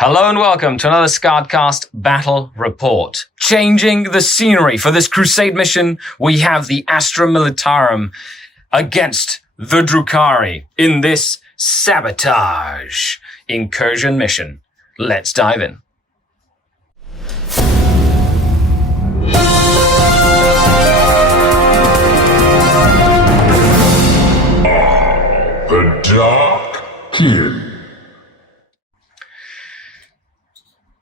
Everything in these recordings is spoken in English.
Hello and welcome to another SkaredCast battle report. Changing the scenery for this Crusade mission, we have the Astra Militarum against the Drukhari in this sabotage incursion mission. Let's dive in. The Dark Kid.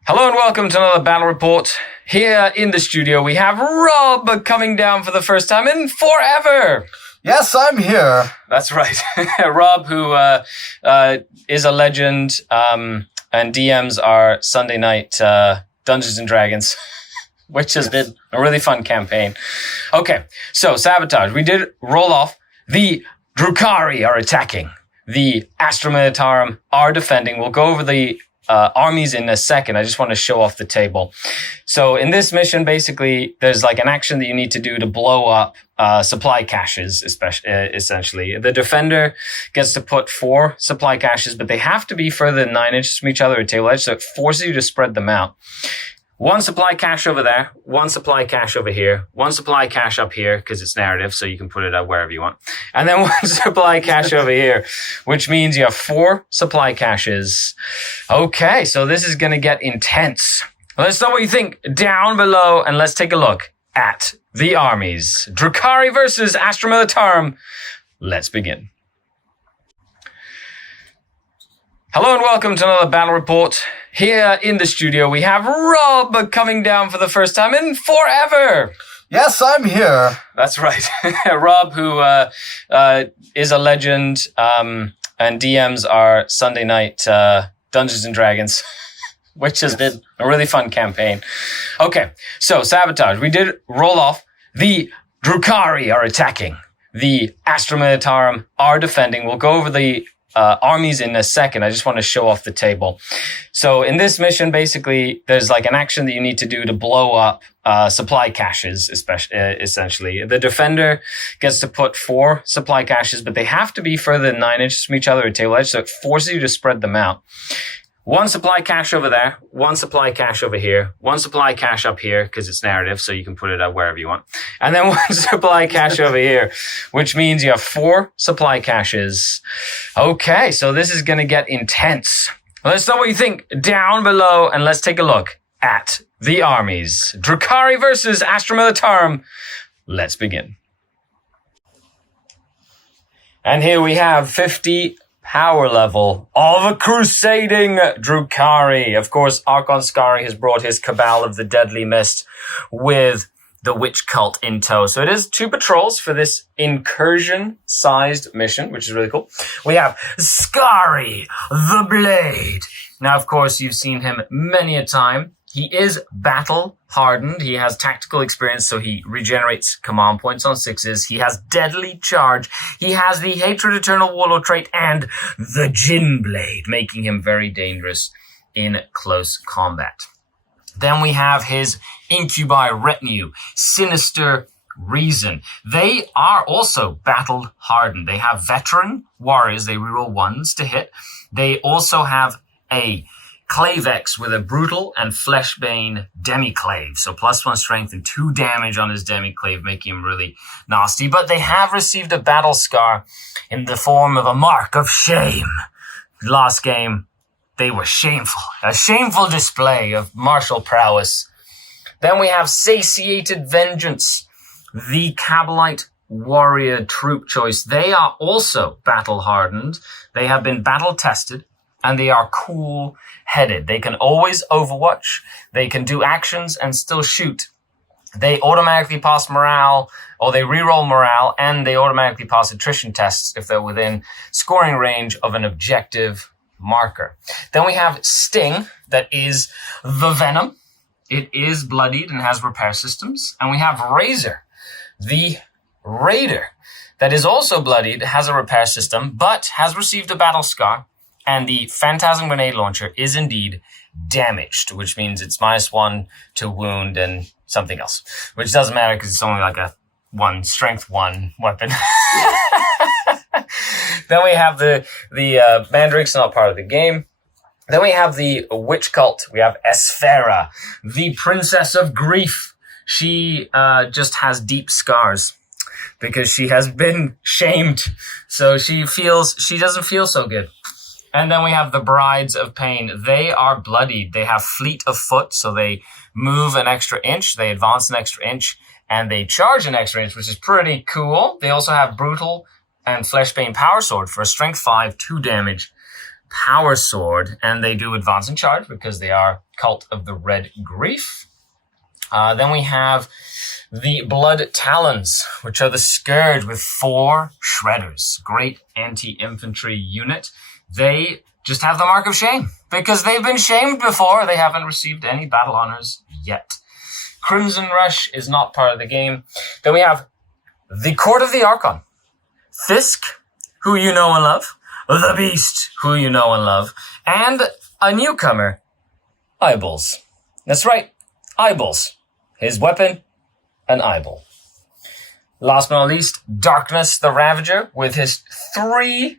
Hello and welcome to another battle report. Here in the studio, we have Rob coming down for the first time in forever. Yes, I'm here. That's right. Rob, who is a legend and DMs our Sunday night Dungeons & Dragons, which has been a really fun campaign. Okay, so sabotage. We did roll off. The Drukhari are attacking. The Astra Militarum are defending. We'll go over the armies in a second. I just want to show off the table. So in this mission, basically, there's like an action that you need to do to blow up supply caches, essentially. The defender gets to put 4 supply caches, but they have to be further than 9 inches from each other at table edge, so it forces you to spread them out. 1 supply cache over there, 1 supply cache over here, 1 supply cache up here, because it's narrative, so you can put it out wherever you want. And then 1 supply cache over here, which means you have 4 supply caches. Okay, so this is going to get intense. Let us know what you think down below, and let's take a look at the armies. Drukhari versus Astra Militarum. Let's begin. Hello and welcome to another battle report. Here in the studio, we have Rob coming down for the first time in forever. Yes, I'm here. That's right. Rob, who is a legend and DMs our Sunday night Dungeons & Dragons, which has been a really fun campaign. Okay, so sabotage. We did roll off. The Drukhari are attacking. The Astra Militarum are defending. We'll go over the armies in a second. I just want to show off the table. So in this mission, basically, there's like an action that you need to do to blow up supply caches, essentially. The defender gets to put 4 supply caches, but they have to be further than 9 inches from each other at table edge, so it forces you to spread them out. 1 supply cache over there, 1 supply cache over here, 1 supply cache up here, because it's narrative, so you can put it out wherever you want. And then 1 supply cache over here, which means you have 4 supply caches. Okay, so this is going to get intense. Let us know what you think down below, and let's take a look at the armies. Drukhari versus Astra Militarum. Let's begin. And here we have 50 power level of a crusading Drukhari. Of course, Archon Skari has brought his Cabal of the Deadly Mist with the witch cult in tow. So it is 2 patrols for this incursion-sized mission, which is really cool. We have Skari, the Blade. Now, of course, you've seen him many a time. He is battle-hardened. He has tactical experience, so he regenerates command points on 6s. He has deadly charge. He has the Hatred Eternal Warlord trait and the Jinn Blade, making him very dangerous in close combat. Then we have his Incubi retinue, Sinister Reason. They are also battle-hardened. They have veteran warriors. They reroll 1s to hit. They also have a Clavex with a brutal and fleshbane demiclave. So +1 strength and 2 damage on his demiclave, making him really nasty. But they have received a battle scar in the form of a mark of shame. Last game, they were shameful. A shameful display of martial prowess. Then we have Satiated Vengeance, the Cabalite warrior troop choice. They are also battle-hardened. They have been battle-tested, and they are cool-headed. They can always overwatch. They can do actions and still shoot. They automatically pass morale, or they reroll morale, and they automatically pass attrition tests if they're within scoring range of an objective marker. Then we have Sting, that is the Venom. It is bloodied and has repair systems. And we have Razor, the Raider, that is also bloodied, has a repair system, but has received a battle scar. And the Phantasm Grenade Launcher is indeed damaged, which means it's -1 to wound and something else, which doesn't matter because it's only like a strength 1 weapon. Then we have the Mandrake's not part of the game. Then we have the witch cult. We have Esfera, the princess of grief. She just has deep scars because she has been shamed. So she doesn't feel so good. And then we have the brides of pain. They are bloodied. They have fleet of foot, so they move an extra inch, they advance an extra inch, and they charge an extra inch, which is pretty cool. They also have brutal and fleshbane power sword for a strength 5, 2 damage power sword, and they do advance and charge because they are cult of the red grief. Then we have the blood talons, which are the scourge with 4 shredders. Great anti-infantry unit. They just have the mark of shame because they've been shamed before. They haven't received any battle honors yet. Crimson Rush is not part of the game. Then we have the Court of the Archon. Fisk, who you know and love. The Beast, who you know and love. And a newcomer, Eyeballs. That's right, Eyeballs. His weapon, an eyeball. Last but not least, Darkness the Ravager with his 3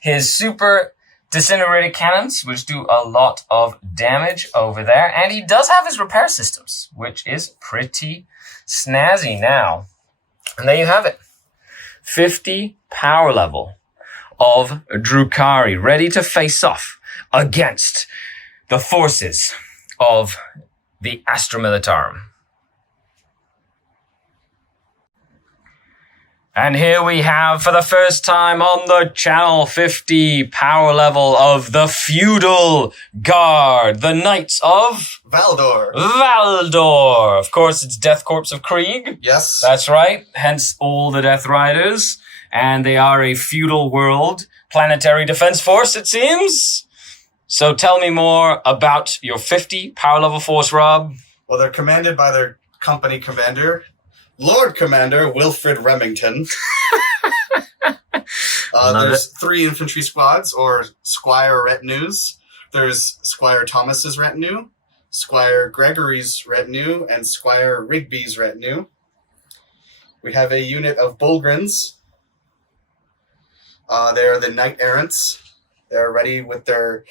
his super disintegrated cannons, which do a lot of damage over there. And he does have his repair systems, which is pretty snazzy now. And there you have it. 50 power level of Drukhari, ready to face off against the forces of the Astra Militarum. And here we have, for the first time on the channel, 50 power level of the Feudal Guard, the Knights of Valdor. Valdor. Of course, it's Death Corps of Krieg. Yes. That's right. Hence all the Death Riders. And they are a feudal world planetary defense force, it seems. So tell me more about your 50 power level force, Rob. Well, they're commanded by their company commander, Lord Commander Wilfred Remington. There's 3 infantry squads, or squire retinues. There's Squire Thomas's retinue, Squire Gregory's retinue, and Squire Rigby's retinue. We have a unit of Bulgrins. They are the Knight Errants. They're ready with their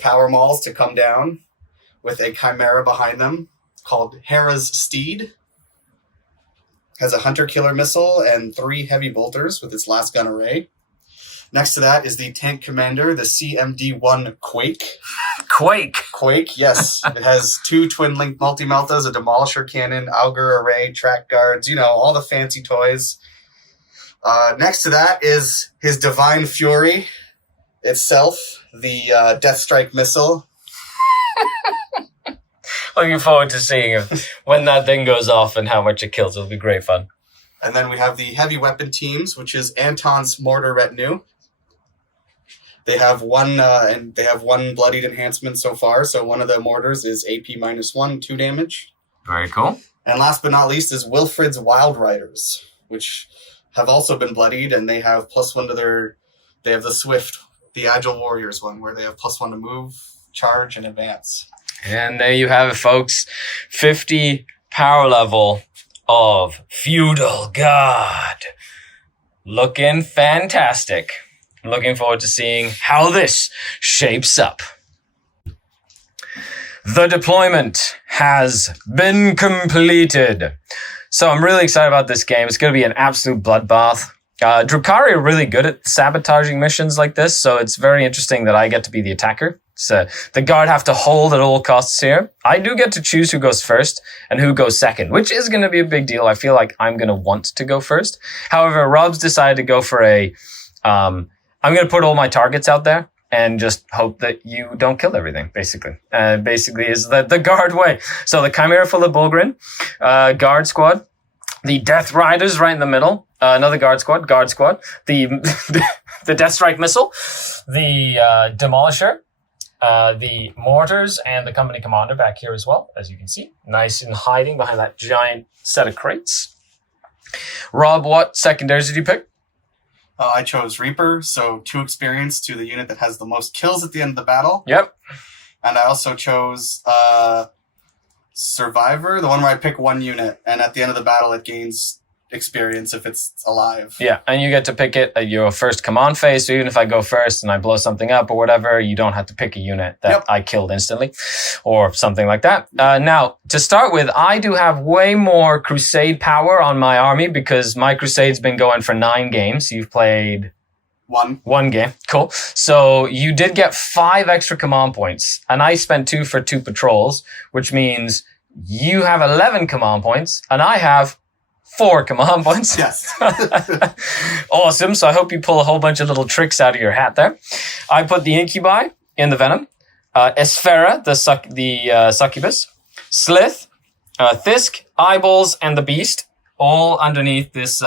power mauls to come down with a chimera behind them called Hera's Steed. Has a hunter-killer missile and 3 heavy bolters with its last gun array. Next to that is the tank commander, the CMD-1 Quake. Quake, yes. It has 2 twin-link multi-meltas, a demolisher cannon, auger array, track guards, all the fancy toys. Next to that is his Divine Fury itself, the Death Strike missile. Looking forward to seeing when that thing goes off and how much it kills. It'll be great fun. And then we have the heavy weapon teams, which is Anton's mortar retinue. They have one bloodied enhancement so far. So one of the mortars is AP -1, 2 damage. Very cool. And last but not least is Wilfred's Wild Riders, which have also been bloodied, and they have +1 to they have the Swift, the Agile Warriors one, where they have +1 to move, charge, and advance. And there you have it, folks. 50 power level of Feudal God. Looking fantastic. I'm looking forward to seeing how this shapes up. The deployment has been completed. So I'm really excited about this game. It's going to be an absolute bloodbath. Drukhari are really good at sabotaging missions like this, so it's very interesting that I get to be the attacker. So the guard have to hold at all costs here. I do get to choose who goes first and who goes second, which is going to be a big deal. I feel like I'm going to want to go first. However, Rob's decided to go for I'm going to put all my targets out there and just hope that you don't kill everything, basically. Basically is the guard way. So the Chimera full of Bulgrin, guard squad, the Death Riders right in the middle, another guard squad, the the Death Strike missile, the Demolisher, the mortars, and the company commander back here as well, as you can see. Nice and hiding behind that giant set of crates. Rob, what secondaries did you pick? I chose Reaper, so 2 experience to the unit that has the most kills at the end of the battle. Yep. And I also chose Survivor, the one where I pick 1 unit, and at the end of the battle it experience if it's alive. Yeah, and you get to pick it at your first command phase. So even if I go first and I blow something up or whatever, you don't have to pick a unit that I killed instantly or something like that. Now, to start with, I do have way more Crusade power on my army because my Crusade's been going for 9 games. You've played... One game. Cool. So you did get 5 extra command points, and I spent 2 for 2 patrols, which means you have 11 command points, and I have 4 command points. Yes. Awesome. So I hope you pull a whole bunch of little tricks out of your hat there. I put the Incubi in the Venom, Esfera, the Succubus, Slith, Thisk, Eyeballs, and the Beast. All underneath this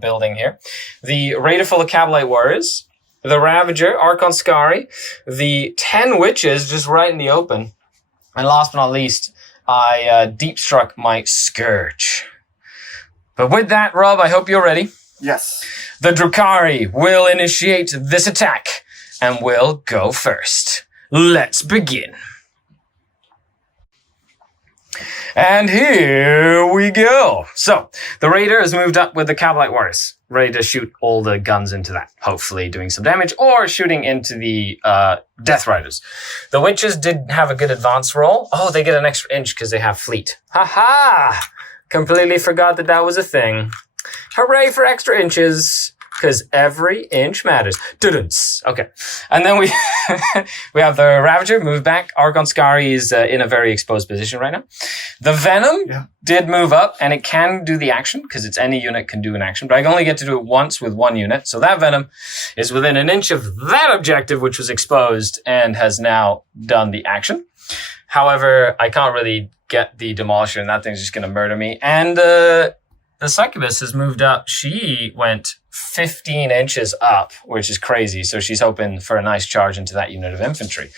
building here. The Raider full of Cabalite Warriors, the Ravager, Archon Skari, the 10 Witches just right in the open. And last but not least, I deep struck my Scourge. But with that, Rob, I hope you're ready. Yes. The Drukhari will initiate this attack and will go first. Let's begin. And here we go. So, the Raider has moved up with the Cabalite Warriors, ready to shoot all the guns into that, hopefully doing some damage, or shooting into the Death Riders. The Witches did have a good advance roll. Oh, they get an extra inch because they have fleet. Ha-ha! Completely forgot that was a thing. Hooray for extra inches, because every inch matters. Okay. And then we we have the Ravager move back. Archon Skari is in a very exposed position right now. The Venom did move up, and it can do the action, because it's any unit can do an action, but I can only get to do it once with 1 unit. So that Venom is within an inch of that objective, which was exposed, and has now done the action. However, I can't really get the Demolisher, and that thing's just going to murder me. And the Succubus has moved up. She went 15 inches up, which is crazy. So she's hoping for a nice charge into that unit of infantry.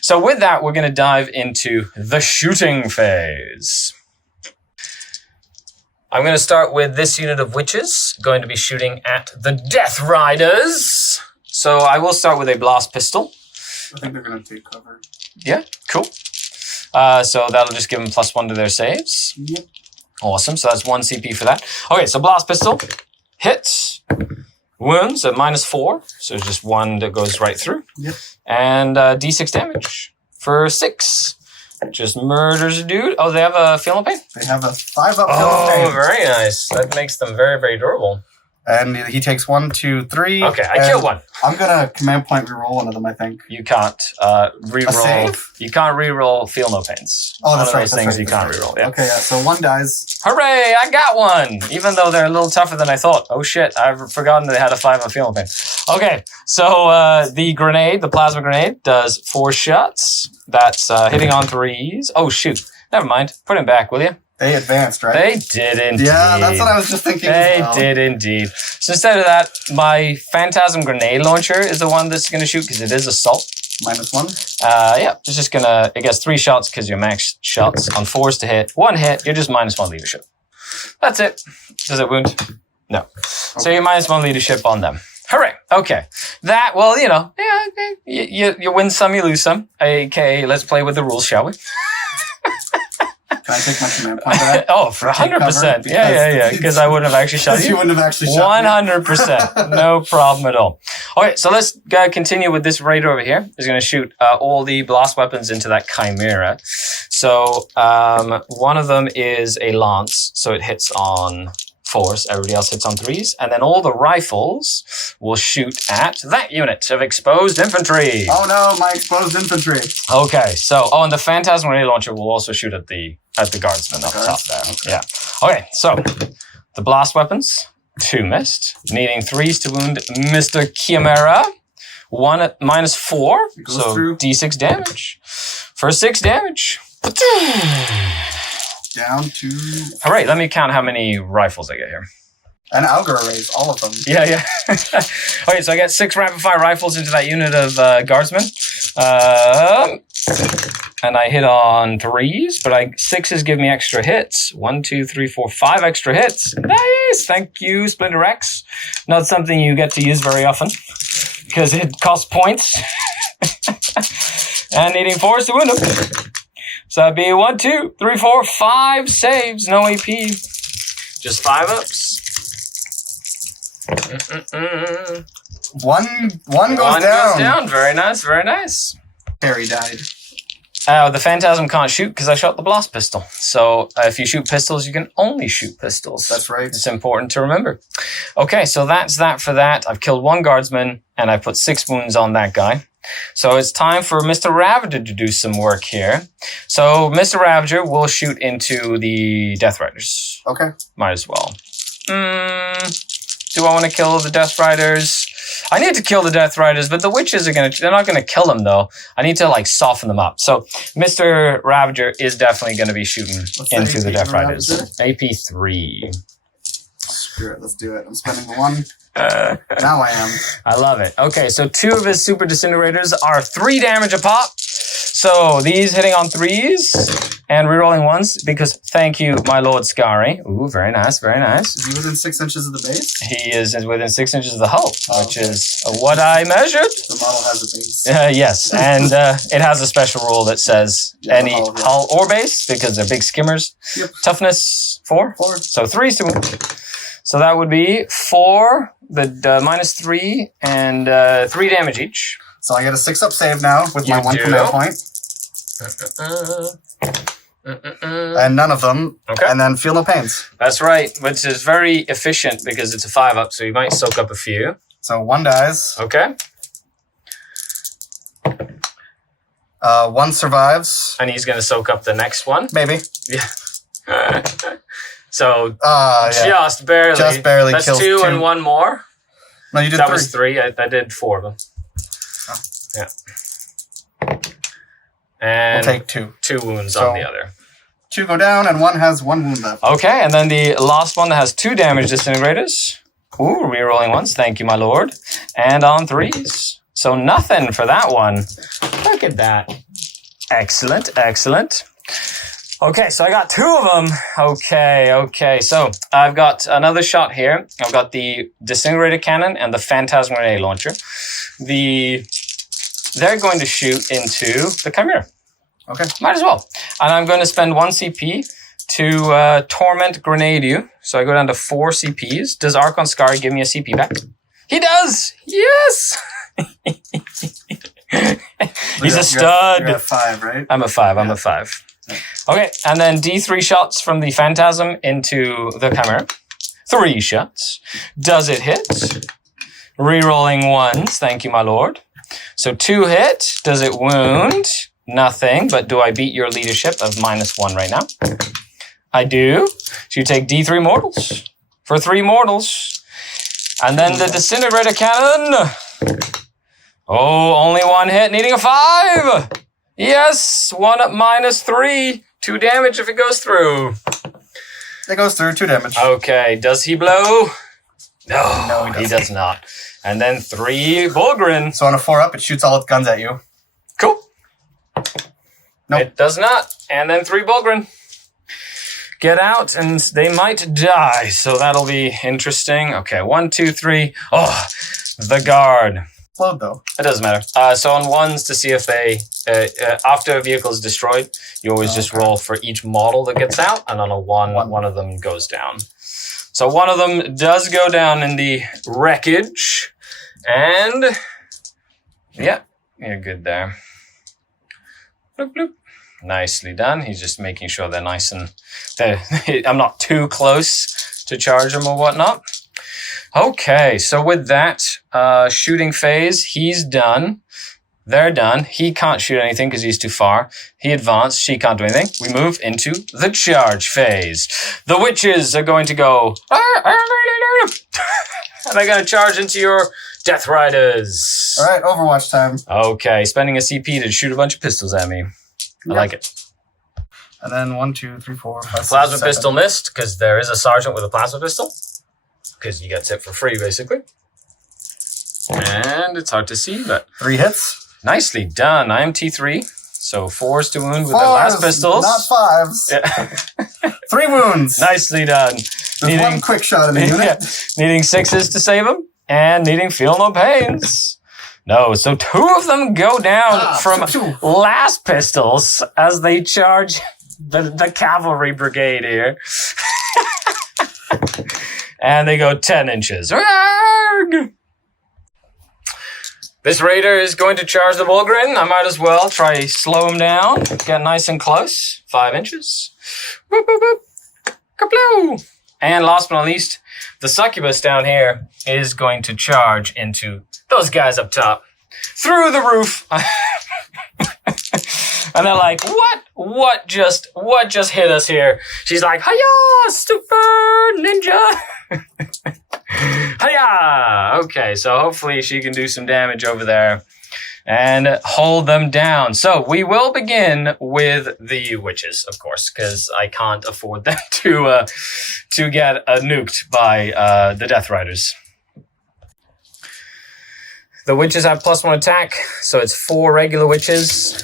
So with that, we're going to dive into the shooting phase. I'm going to start with this unit of Witches, going to be shooting at the Death Riders. So I will start with a blast pistol. I think they're going to take cover. Yeah, cool. So that'll just give them +1 to their saves. Yep. Awesome. So that's 1 CP for that. Okay, so blast pistol hits, wounds at -4. So it's just 1 that goes right through. Yep. And D6 damage for 6. Just murders a dude. Oh, they have a Feel No Pain? They have a 5-up. Oh, very nice. That makes them very, very durable. And he takes 1, 2, 3. Okay, I killed 1. I'm gonna command point reroll one of them, I think. You can't reroll. A save? You can't reroll Feel No Pains. Oh, that's one right. of those things you can't right. reroll. Yeah. Okay, so 1 dies. Hooray! I got 1. Even though they're a little tougher than I thought. Oh shit! I've forgotten they had a 5 on Feel No Pain. Okay, so the grenade, the plasma grenade, does 4 shots. That's hitting on 3s. Oh shoot! Never mind. Put him back, will you? They advanced, right? They did indeed. Yeah, that's what I was just thinking. They did indeed. So instead of that, my Phantasm grenade launcher is the one that's going to shoot because it is assault. -1. Yeah, it's just gonna. It gets 3 shots because you're max shots on 4s to hit. 1 hit, you're just -1 leadership. That's it. Does it wound? No. Okay. So you're -1 leadership on them. Hooray! Okay, that you win some, you lose some. AKA, let's play with the rules, shall we? Can I take my command point back? Oh, for 100%. Yeah. Because I wouldn't have actually shot you. You wouldn't have actually shot 100%. No problem at all. Okay, so let's continue with this Raider over here. He's going to shoot all the blast weapons into that Chimera. So one of them is a lance, so it hits on 4s. Everybody else hits on 3s. And then all the rifles will shoot at that unit of exposed infantry. Oh no, my exposed infantry. Okay, so, and the Phantasm grenade launcher will also shoot at the guardsmen up top there. Okay. Yeah. Okay, so the blast weapons, 2 missed, needing 3s to wound Mr. Chimera. 1 at -4, so through. D6 damage for 6 damage. Down to... All right, let me count how many rifles I get here. And Augur arrays, all of them. Yeah. Okay, so I got 6 rapid-fire rifles into that unit of guardsmen. And I hit on 3s, but 6s give me extra hits. 1, 2, 3, 4, 5 extra hits. Nice! Thank you, Splinter X. Not something you get to use very often, because it costs points. And needing 4s to win them. So that'd be 1, 2, 3, 4, 5 saves. No AP. Just 5 ups. One goes down. Very nice, very nice. Harry died. The Phantasm can't shoot because I shot the blast pistol. So if you shoot pistols, you can only shoot pistols. That's right. It's important to remember. Okay, so that's that for that. I've killed one guardsman, and I put 6 wounds on that guy. So it's time for Mr. Ravager to do some work here. So Mr. Ravager will shoot into the Death Riders. Okay. Might as well. Do I want to kill the Death Riders? I need to kill the Death Riders, but the witches they're not gonna kill them though. I need to like soften them up. So Mr. Ravager is definitely gonna be shooting into the Death Riders. AP 3. Screw it, let's do it. I'm spending 1. Now I am. I love it. Okay, so 2 of his super disintegrators are 3 damage a pop. So these hitting on 3s and rerolling 1s because thank you, my Lord Skari. Ooh, very nice, very nice. Is he within 6 inches of the base? He is within 6 inches of the hull, which is what I measured. The model has a base. Yes, and it has a special rule that says any hull or base because they're big skimmers. Yep. Toughness 4. So 3s to wound. So that would be 4, the minus 3, and 3 damage each. So I get a 6-up save now with my 1 command point. And none of them. Okay. And then feel no pains. That's right, which is very efficient because it's a 5-up, so you might soak up a few. So 1 dies. Okay. 1 survives. And he's going to soak up the next one. Maybe. Yeah. So just barely. Just barely. That's kills 2 and 1 more. No, you did that 3. Was 3. I did 4 of them. Oh. Yeah. And we'll take 2. 2 wounds on the other. 2 go down, and 1 has 1 wound left. Okay, and then the last one that has 2 damage disintegrators. Ooh, rerolling 1s. Thank you, my lord. And on 3s. So nothing for that one. Look at that. Excellent, excellent. Okay, so I got 2 of them. Okay. So I've got another shot here. I've got the disintegrator cannon and the phantasm grenade launcher. They're going to shoot into the Chimera. Okay. Might as well. And I'm going to spend 1 CP to torment grenade you. So I go down to 4 CPs. Does Archon Skari give me a CP back? He does! Yes! He's a stud. You're at 5, right? I'm a 5. I'm a 5. Okay, and then D3 shots from the Phantasm into the Chimera. 3 shots. Does it hit? Rerolling 1s. Thank you, my lord. So 2 hit. Does it wound? Nothing. But do I beat your leadership of -1 right now? I do. So you take D3 mortals. For 3 mortals. And then the disintegrator cannon. Oh, only 1 hit, needing a 5. Yes, 1 up -3. 2 damage if it goes through. It goes through, 2 damage. Okay, does he blow? No, he does not. And then 3 Bulgrin. So on a 4-up, it shoots all its guns at you. Cool. Nope. It does not. And then 3 Bulgrin. Get out, and they might die. So that'll be interesting. Okay, 1, 2, 3. Oh, the guard. Explode, though. It doesn't matter. So on 1s to see if they, after a vehicle is destroyed, you always just roll for each model that gets out, and on a 1 of them goes down. So 1 of them does go down in the wreckage, and yeah, you're good there. Bloop, bloop. Nicely done. He's just making sure they're nice and I'm not too close to charge them or whatnot. Okay, so with that shooting phase, he's done. They're done. He can't shoot anything because he's too far. He advanced. She can't do anything. We move into the charge phase. The witches are going to go. And they're going to charge into your Death Riders. All right, Overwatch time. Okay, spending a CP to shoot a bunch of pistols at me. I like it. And then 1, 2, 3, 4, 5, 6, Plasma 7. pistol missed because there is a sergeant with a plasma pistol. Because you get it for free, basically. And it's hard to see, but 3 hits. Nicely done. I am T3. So 4s to wound with the last pistols. Not 5s. Yeah. 3 wounds. Nicely done. There's 1 quick shot in the unit. Yeah. Needing 6s to save him. And needing feel no pains. No, so 2 of them go down from last pistols as they charge the cavalry brigade here. And they go 10 inches. Arrgh! This raider is going to charge the Bulgarin. I might as well try slow him down. Get nice and close. 5 inches. Boop, boop, boop. Kaploo! And last but not least, the succubus down here is going to charge into those guys up top. Through the roof. And they're like, what just hit us here? She's like, hiya, super ninja. Hiya. Okay, so hopefully she can do some damage over there and hold them down. So we will begin with the witches, of course, because I can't afford them to get nuked by the Death Riders. The witches have +1 attack, so it's 4 regular witches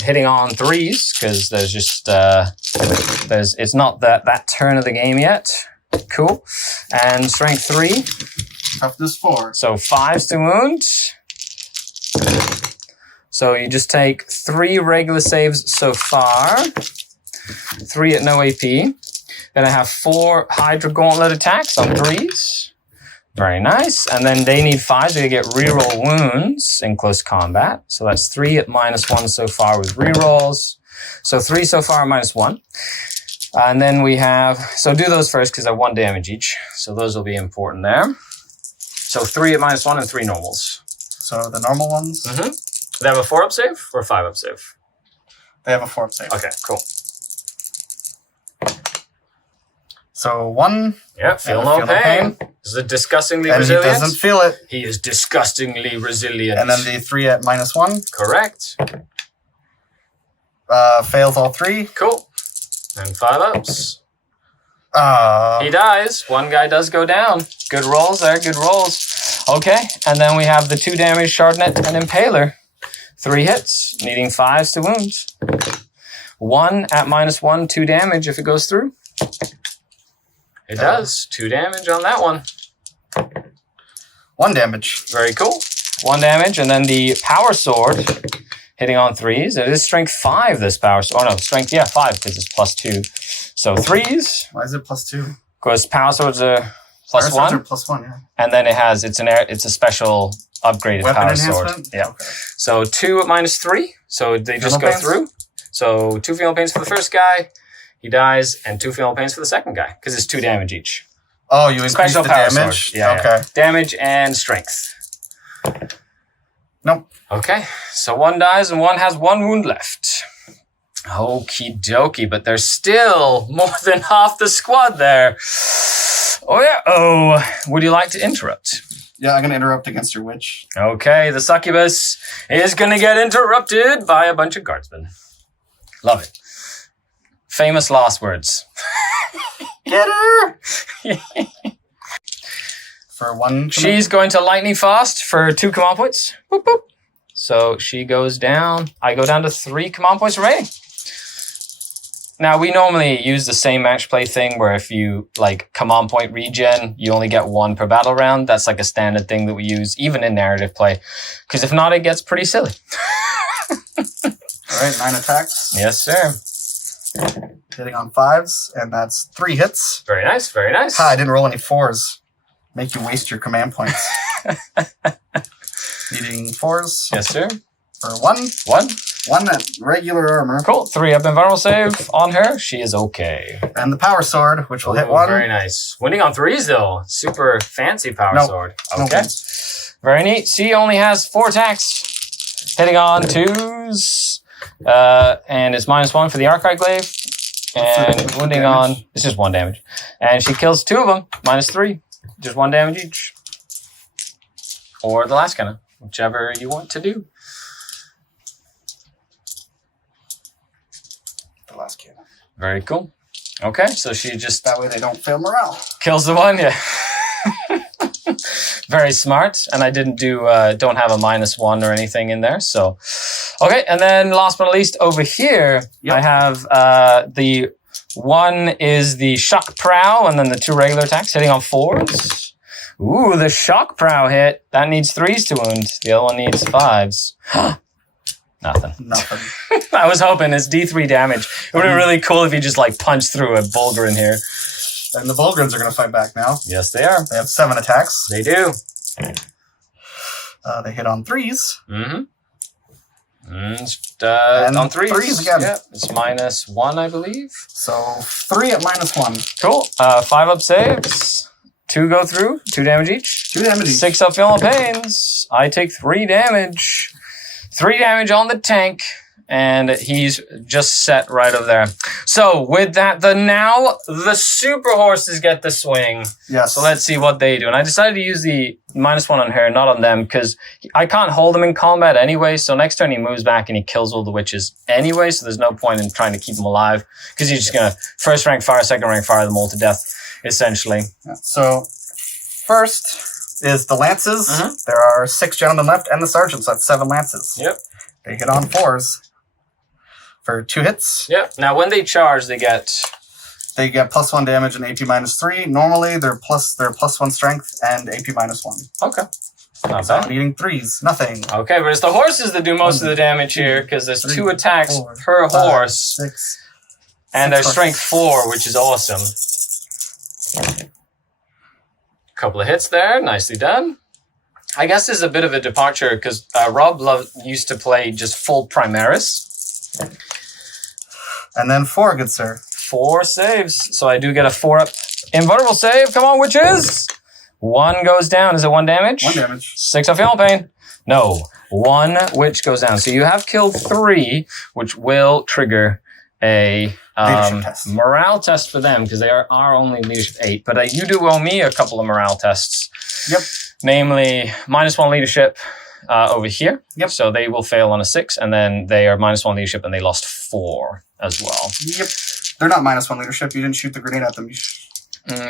hitting on 3s, because there's just it's not that turn of the game yet. Cool. And strength 3. Toughness 4. So 5s to wound. So you just take 3 regular saves so far. 3 at no AP. Then I have 4 Hydra Gauntlet attacks on 3s. Very nice. And then they need 5s. They get reroll wounds in close combat. So that's 3 at -1 so far with rerolls. So 3 so far at -1. And then we have, so do those first because they're 1 damage each. So those will be important there. So 3 at -1 and 3 normals. So the normal ones? Mm-hmm. They have a 4-up save or a 5-up save? They have a 4-up save. Okay, cool. So 1. Yeah, feel no pain. Is it disgustingly and resilient? he doesn't feel it. He is disgustingly resilient. And then the 3 at -1. Correct. Fails all 3. Cool. And 5-ups. He He dies. 1 guy does go down. Good rolls there, good rolls. Okay, and then we have the 2 damage Chardonnay and Impaler. 3 hits, needing 5s to wound. 1 at -1, 2 damage if it goes through. It does. 2 damage on that one. 1 damage. Very cool. 1 damage, and then the Power Sword hitting on 3s. It is strength 5, this Power Sword. Oh no, strength, 5, because it's +2. So 3s. Why is it +2? Because Power Swords are Power +1. swords are +1, yeah. And then it's a special upgraded Weapon Power Sword. enhancement? Yeah. Okay. So 2 at -3. So they just go Fatal pains? through. So 2 Fatal Pains for the first guy. He dies, and 2 Fatal Pains for the second guy, because it's 2 damage each. Oh, you increase Special the Power damage? Sword. Yeah, okay. yeah. Damage and strength. Nope. Okay, so 1 dies and 1 has 1 wound left. Okie dokie, but there's still more than half the squad there. Oh yeah. Oh, would you like to interrupt? Yeah, I'm going to interrupt against your witch. Okay, the succubus is going to get interrupted by a bunch of guardsmen. Love it. Famous last words. Get her! For 1 She's going to lightning fast for 2 command points. Boop, boop. So she goes down. I go down to 3 command points remaining. Now, we normally use the same match play thing where if you, command point regen, you only get 1 per battle round. That's like a standard thing that we use, even in narrative play. Because if not, it gets pretty silly. All right, 9 attacks. Yes, sir. Hitting on 5s, and that's 3 hits. Very nice, very nice. Ha, I didn't roll any 4s. Make you waste your command points. Needing 4s. Yes, sir. For 1. 1. 1 at regular armor. Cool. 3 up invulnerable save on her. She is okay. And the power sword, which will hit Ooh, 1. Very nice. Winning on 3s, though. Super fancy power Nope. sword. No Okay. wins. Very neat. She only has 4 attacks. Hitting on 2s. And it's -1 for the Archive Glaive. And What's the wounding damage? on... It's just 1 damage. And she kills 2 of them. -3. Just 1 damage each. Or the last cannon. Whichever you want to do. The last cannon. Very cool. Okay, so she just That way they don't fail morale. kills the one, yeah. Very smart. And I didn't don't have a -1 or anything in there. So, okay. And then last but not least over here, Yep. I have the 1 is the shock prow and then the 2 regular attacks hitting on 4s. Ooh, the shock prow hit. That needs 3s to wound. The other one needs 5s. Nothing. Nothing. I was hoping it's D3 damage. It would have been really cool if you just punched through a Bulgar in here. And the Bulgrins are going to fight back now. Yes, they are. They have 7 attacks. They do. They hit on 3s. Mm-hmm. And on 3s. 3s again. Yeah, it's -1, I believe. So 3 at -1. Cool. 5 up saves. 2 go through. 2 damage each. 2 damage each. 6 up feeling pains. I take 3 damage. 3 damage on the tank. And he's just set right over there. So with that, the super horses get the swing. Yes. So let's see what they do. And I decided to use the -1 on her, not on them, because I can't hold him in combat anyway. So next turn he moves back and he kills all the witches anyway. So there's no point in trying to keep them alive, because he's just going to first rank fire, second rank fire them all to death, essentially. Yeah. So first is the lances. There are 6 gentlemen left and the sergeant, so that's 7 lances. Yep. They hit on 4s. For 2 hits. Yep. Now, when they charge, they get +1 damage and AP -3. Normally, they're +1 strength and AP -1. Okay. Not So bad. I'm eating 3s. Nothing. Okay, but it's the horses that do most of the damage here, because there's 2 attacks per horse, 6. and their strength 4, which is awesome. Couple of hits there, nicely done. I guess this is a bit of a departure, because Rob used to play just full Primaris. And then 4, good sir. 4 saves. So I do get a 4 up. Invulnerable save. Come on, witches. 1 goes down. Is it 1 damage? 1 damage. 6 of feeling pain. No. 1 witch goes down. So you have killed 3, which will trigger a Leadership test. morale test for them, because they are only leadership 8. But you do owe me a couple of morale tests. Yep. Namely, -1 leadership over here. Yep. So they will fail on a 6, and then they are -1 leadership, and they lost 4 as well. Yep. They're not -1 leadership. You didn't shoot the grenade at them.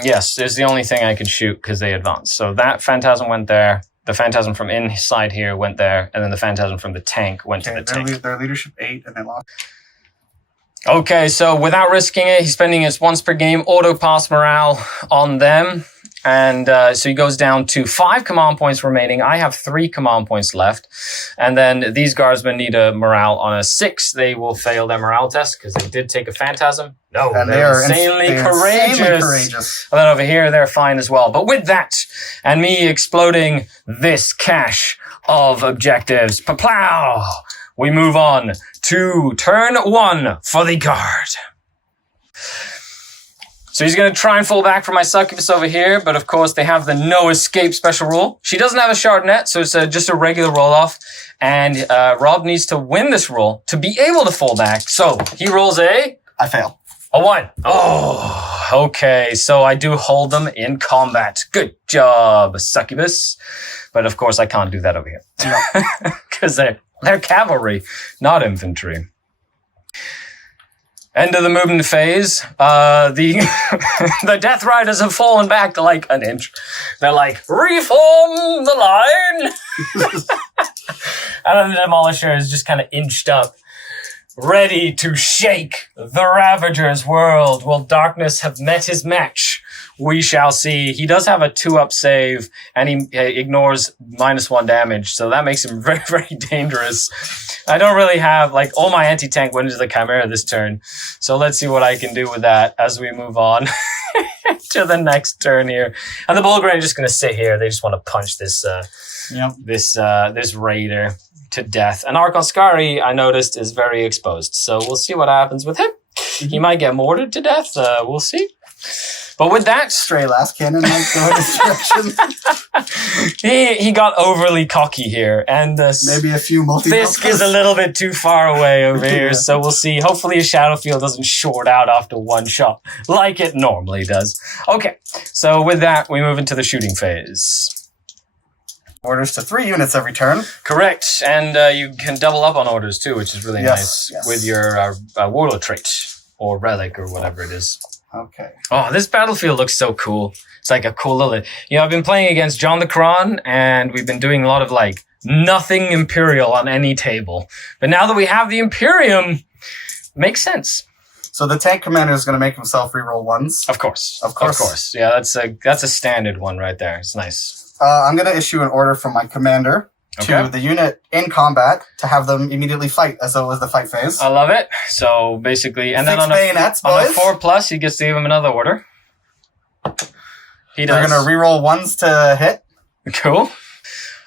Yes, it's the only thing I could shoot because they advanced. So that Phantasm went there. The Phantasm from inside here went there, and then the Phantasm from the tank went to the tank. They're leadership 8, and they lost. Okay, so without risking it, he's spending his once per game auto pass morale on them. And so he goes down to 5 command points remaining. I have 3 command points left. And then these guardsmen need a morale on a 6. They will fail their morale test because they did take a Phantasm. No, And they're insanely courageous. And then over here, they're fine as well. But with that, and me exploding this cache of objectives, pa-plow, we move on to turn 1 for the guard. So he's going to try and fall back for my succubus over here, but of course they have the no escape special rule. She doesn't have a shard net, so it's just a regular roll-off. And Rob needs to win this roll to be able to fall back. So he rolls I fail. a 1. Oh, okay. So I do hold them in combat. Good job, succubus. But of course I can't do that over here. Because they're cavalry, not infantry. End of the movement phase. The Death Riders have fallen back to like an inch. They're like, reform the line. And then the Demolisher is just kind of inched up, ready to shake the Ravager's world. Will darkness have met his match? We shall see. He does have a 2-up save, and he ignores -1 damage, so that makes him very, very dangerous. I don't really have, like, all my anti-tank went into the Chimera this turn, so let's see what I can do with that as we move on to the next turn here. And the Bulgari are just going to sit here. They just want to punch this this raider to death. And Archon Skari, I noticed, is very exposed, so we'll see what happens with him. He might get mortared to death. We'll see. But with that, Stray last cannon might go in this direction. he got overly cocky here, and Maybe a few Fisk is a little bit too far away over here, so we'll see. Hopefully his shadow field doesn't short out after 1 shot, like it normally does. Okay, so with that, we move into the shooting phase. Orders to 3 units every turn. Correct, and you can double up on orders too, which is really nice with your warlord trait, or relic, or whatever it is. Okay. Oh, this battlefield looks so cool. It's like a cool little... I've been playing against John the Cron, and we've been doing a lot of, like, nothing Imperial on any table. But now that we have the Imperium, makes sense. So the tank commander is going to make himself reroll 1s. Of course. Of course. Yeah, that's a standard one right there. It's nice. I'm going to issue an order from my commander to the unit in combat to have them immediately fight as though it was the fight phase. I love it. So basically, and then on a 4+, he gets to give him another order. He does. They're going to reroll ones to hit. Cool.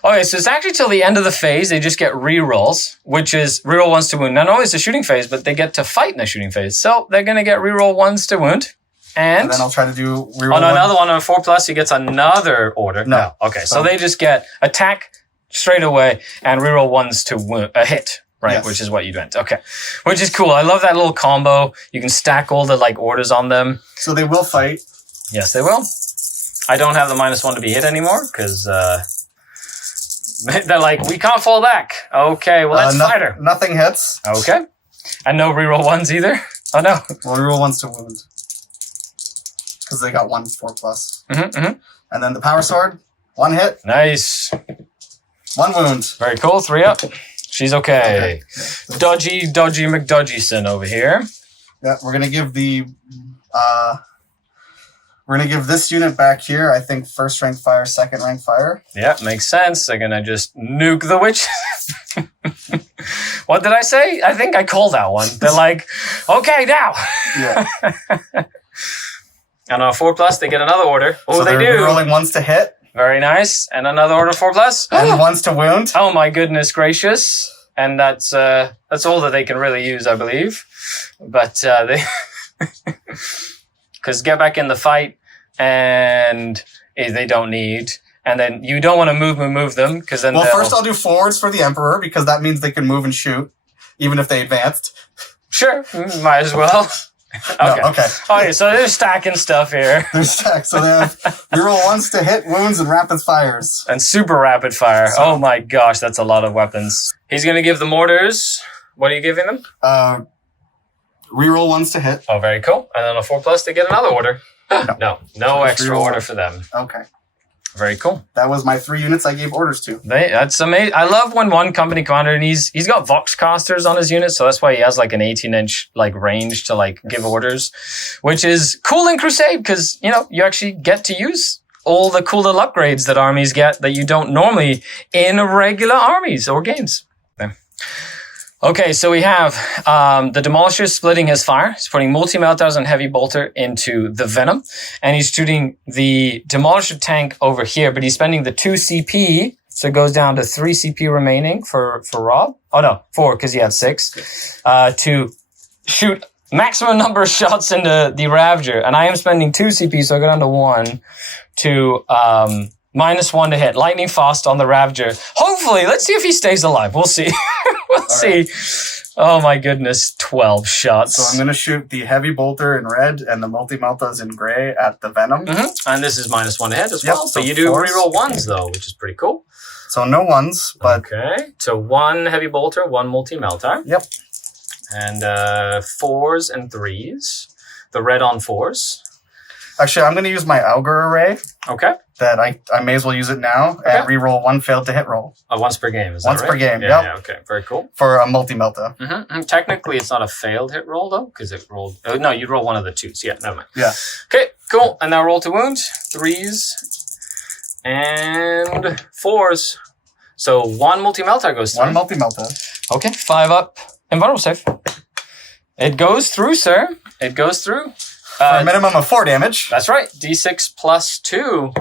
Okay, so it's actually till the end of the phase, they just get rerolls, which is reroll ones to wound. Not only is the shooting phase, but they get to fight in the shooting phase. So they're going to get reroll ones to wound. And then I'll try to do reroll another one on a 4+, he gets another order. No. Okay, so they just get attack straight away and reroll ones to wound, a hit, right? Yes. Which is what you meant. Okay, which is cool. I love that little combo. You can stack all the like orders on them. So they will fight. Yes, they will. I don't have the -1 to be hit anymore because they're like, we can't fall back. Okay, well, let's fight her. Nothing hits. Okay. And no reroll ones either? Oh, no. Well, reroll ones to wound. Because they got 1 4+. And then the power sword, 1 hit. Nice. 1 wound. Very cool. 3 up. She's okay. Dodgy McDodgyson over here. Yeah, we're gonna give this unit back here, I think, 1st rank fire, 2nd rank fire. Yeah, makes sense. They're gonna just nuke the witch. What did I say? I think I called that one. They're like, okay, now. Yeah. And on a 4+, they get another order. Oh, so they they're do. rolling ones to hit. Very nice. And another order 4+. And ones to wound. Oh my goodness gracious. And that's all that they can really use, I believe. But they because get back in the fight and they don't need. And then you don't want to move them because then first I'll do forwards for the Emperor because that means they can move and shoot even if they advanced. Sure, might as well. Okay. No, okay. Okay, so they're stacking stuff here. They're stacked. So they have reroll ones to hit, wounds, and rapid fires. And super rapid fire. Oh my gosh, that's a lot of weapons. He's going to give them orders. What are you giving them? Reroll ones to hit. Oh, very cool. And then a 4+, they get another order. No extra order for them. Okay. Very cool. That was my 3 units I gave orders to. That's amazing. I love when one company commander, and he's got Voxcasters on his unit, so that's why he has like an 18-inch like range to like give orders, which is cool in Crusade because you actually get to use all the cool little upgrades that armies get that you don't normally in regular armies or games. Okay, so we have the Demolisher splitting his fire. He's putting multi-meltdowns and heavy bolter into the Venom. And he's shooting the Demolisher tank over here, but he's spending the 2 CP. So it goes down to 3 CP remaining for Rob. Oh, no, 4 because he had 6. To shoot maximum number of shots into the Ravager. And I am spending 2 CP, so I go down to 1 to -1 to hit. Lightning fast on the Ravager. Hopefully, let's see if he stays alive. We'll see. We'll see. Oh my goodness, 12 shots. So I'm going to shoot the heavy bolter in red and the multi-meltas in gray at the Venom. And this is -1 to hit as well. So you do reroll ones though, which is pretty cool. So no ones, but... Okay, so 1 heavy bolter, 1 multi-meltar. Yep. And 4s and 3s. The red on 4s. Actually, I'm going to use my Augur Array. Okay. That I may as well use it now and reroll 1 failed to hit roll. Once per game, is that Once right? per game, yeah, yep. Yeah, okay, very cool. For a multi-melta. Technically, it's not a failed hit roll, though, because it rolled... Oh, no, you roll one of the 2s. Yeah, never mind. Yeah. Okay, cool. And now roll to wound. 3s and 4s. So 1 multi-melta goes through. 1 multi-melta. Okay, 5 up. Invulnerable save. It goes through, sir. It goes through. For a minimum of 4 damage. That's right. D6 plus 2.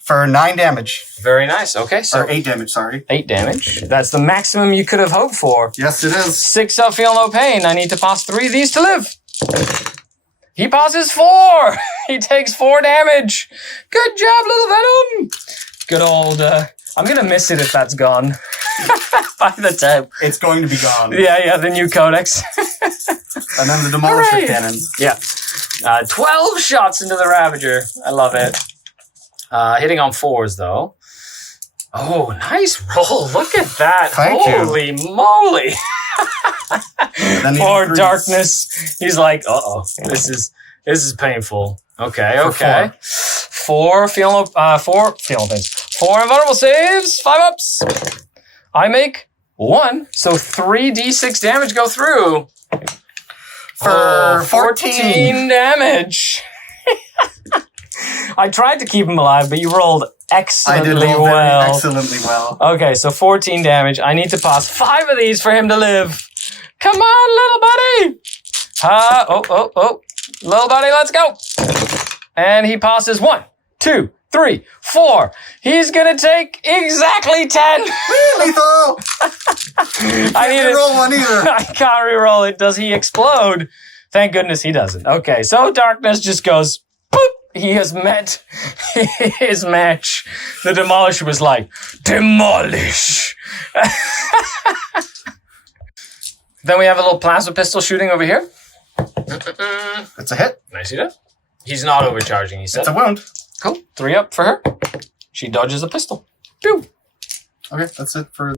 For 9 damage. Very nice. Okay, so... Or 8 damage, sorry. 8 damage. That's the maximum you could have hoped for. Yes, it is. 6 up, feel no pain. I need to pass 3 of these to live. He passes 4. He takes 4 damage. Good job, little Venom. Good old... I'm going to miss it if that's gone. By the time. It's going to be gone. Yeah, the new codex. And then the Demolisher cannons. Yeah. 12 shots into the Ravager. I love it. Hitting on 4s, though. Oh, nice roll. Look at that. Thank you. Holy moly. Poor Darkness. He's like, uh-oh. This is painful. Okay. 4 invulnerable saves. 5 ups. I make 1. So 3d6 damage go through. For 14 damage. I tried to keep him alive, but you rolled excellently well. Excellently well. Okay, so 14 damage. I need to pass 5 of these for him to live. Come on, little buddy. Oh. Little buddy, let's go. And he passes 1, 2, 3, 4. He's gonna take exactly 10. Lethal! I need to roll one either. I can't reroll it. Does he explode? Thank goodness he doesn't. Okay, so darkness just goes, boop. He has met his match. The Demolisher was like, demolish. Then we have a little plasma pistol shooting over here. It's a hit. Nice hit. He's not overcharging, he said. It's a wound. Cool. 3 up for her. She dodges a pistol. Pew. Okay, that's it for...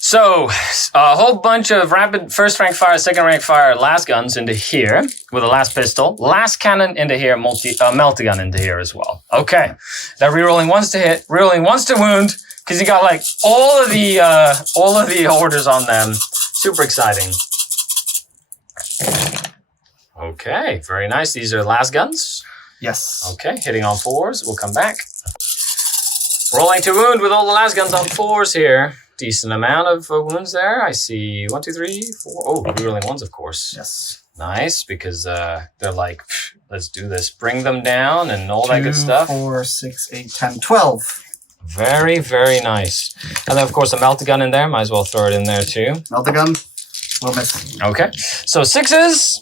So, a whole bunch of rapid first rank fire, second rank fire, last guns into here with a last pistol, last cannon into here, melta-gun into here as well. Okay. They're rerolling ones to hit, rerolling ones to wound, because you got like all of the orders on them. Super exciting. Okay, very nice. These are last guns. Yes. Okay, hitting on 4s. We'll come back. Rolling to wound with all the last guns on 4s here. Decent amount of wounds there. I see 1, 2, 3, 4. Oh, rerolling 1s, of course. Yes. Nice, because they're like, let's do this. Bring them down and all that good stuff. 2, 4, 6, 8, 10, 12. Very, very nice. And then, of course, a melta-gun in there. Might as well throw it in there, too. Melta-gun. We'll miss. Okay. So 6s.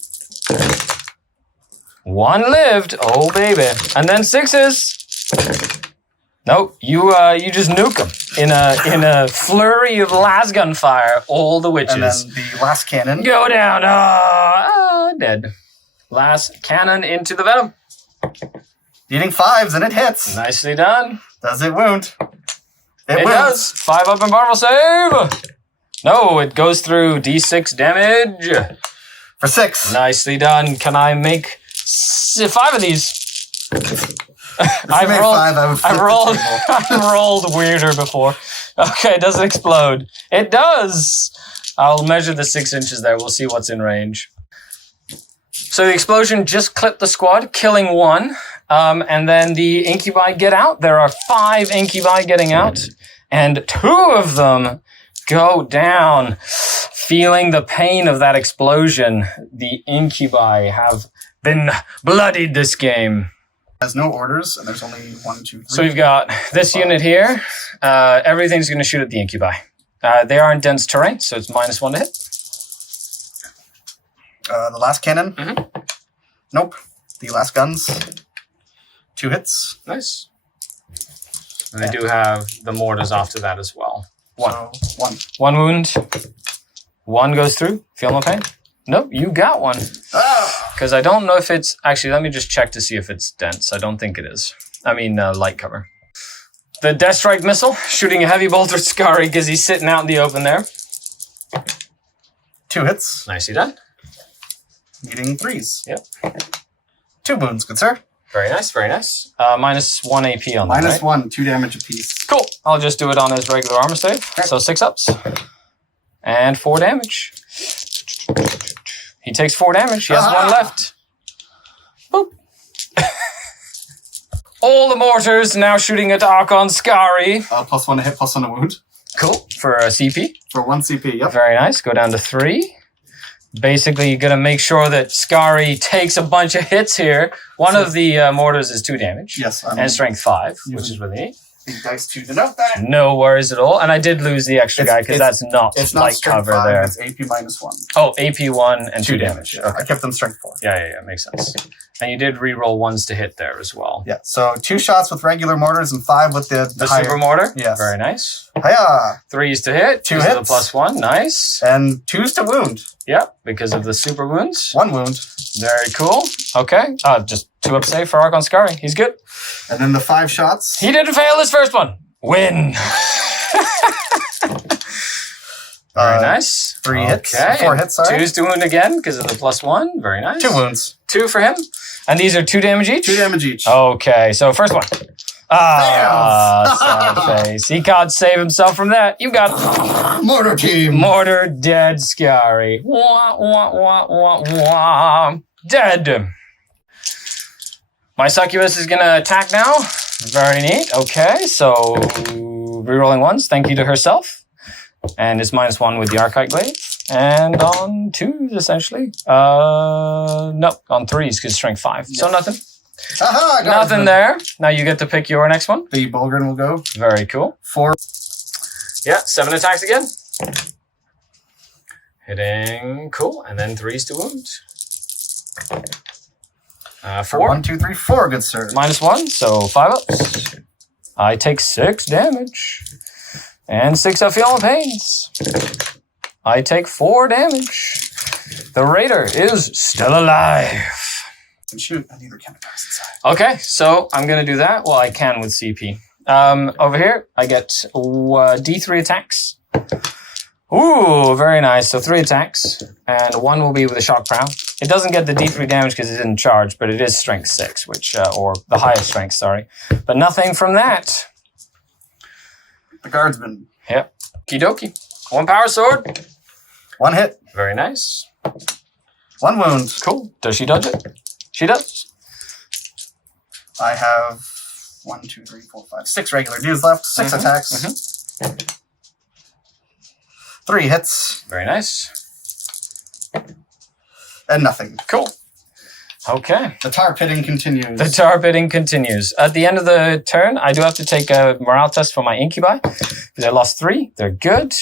1 lived. Oh, baby. And then 6s. Nope. You just nuke them in a flurry of las gun fire. All the witches. And then the last cannon. Go down. Oh, dead. Last cannon into the venom. Eating 5s and it hits. Nicely done. Does it wound? It does. 5 up and Marvel save. No, it goes through D6 damage. For 6. Nicely done. Can I make 5 of these? I've rolled weirder before. Okay, does it explode? It does. I'll measure the 6 inches there. We'll see what's in range. So the explosion just clipped the squad, killing 1. And then the incubi get out. There are 5 incubi getting out. And 2 of them go down. Feeling the pain of that explosion, the incubi have been bloodied this game. Has no orders, and there's only 1, 2, 3. So we've got this unit here. Everything's going to shoot at the incubi. They are in dense terrain, so it's -1 to hit. The last cannon. Mm-hmm. Nope. The last guns. 2 hits. Nice. And they do have the mortars after that as well. 1. So 1. 1 wound. 1 goes through. Feel no pain? Nope, you got 1. Because I don't know if it's... Actually, let me just check to see if it's dense. I don't think it is. I mean, light cover. The Death Strike missile, shooting a heavy bolt at Skari because he's sitting out in the open there. 2 hits. Nicely done. Eating 3s. Yep. 2 wounds, good sir. Very nice, very nice. -1 AP on that, right? -1, 2 damage apiece. Cool. I'll just do it on his regular armor save. Okay. So 6 ups. And 4 damage. He takes 4 damage. He has 1 left. Boop. All the mortars now shooting at Archon Skari. +1 to hit, +1 to wound. Cool. For a CP. For 1 CP, yep. Very nice. Go down to 3. Basically, you're going to make sure that Skari takes a bunch of hits here. One of the mortars is 2 damage. Yes. And strength 5, which is really neat. Dice to denote that. No worries at all. And I did lose the extra guy because that's not light cover 5, there. It's AP -1. Oh, AP 1 and 2 damage. Yeah. Okay. I kept them strength 4. Yeah. Makes sense. And you did re-roll 1s to hit there as well. Yeah, so 2 shots with regular mortars and 5 with the higher. Super mortar? Yes. Very nice. Hiya! 3s to hit. 2 hits. hits. The +1. Nice. And 2s to wound. Yep, because of the super wounds. 1 wound. Very cool. Okay. Just 2 up save for Archon Skari. He's good. And then the 5 shots. He didn't fail his first one. Win. Very nice. 3 hits. Okay. 4 hits, sorry. 2's to wound again because of the +1. Very nice. 2 wounds. 2 for him. And these are 2 damage each? 2 damage each. Okay, so first one. Sad face. He can't save himself from that. You got Mortar team. Mortar dead Skari. Wah, wah, wah, wah, wah. Dead. My succubus is going to attack now. Very neat. Okay, so rerolling 1s. Thank you to herself. And it's -1 with the Archite Glaive. And on 2s, essentially. Nope, on 3s, because strength 5. Yes. So nothing. Aha! Nothing there. Now you get to pick your next one. The Bulgrin will go. Very cool. 4. Yeah, 7 attacks again. Hitting, cool, and then 3s to wound. 4. 1, 2, 3, 4, good sir. -1, so 5 ups. I take 6 damage. And 6 of feeling pains. I take 4 damage. The Raider is still alive. And shoot, I need the counter pass inside. Okay, so I'm going to do that. Well, I can with CP. Over here, I get D3 attacks. Ooh, very nice. So 3 attacks, and 1 will be with a shock prow. It doesn't get the D3 damage because it didn't charge, but it is strength 6, which, or the highest strength, sorry. But nothing from that. The guardsman. Yep. Okie dokie. 1 power sword. 1 hit. Very nice. 1 wound. Cool. Does she dodge it? She does. I have 1, 2, 3, 4, 5, 6 regular dudes left. 6 attacks. 3 hits. Very nice. And nothing. Cool. Okay. The tar pitting continues. The tar pitting continues. At the end of the turn, I do have to take a morale test for my incubi because I lost 3. They're good.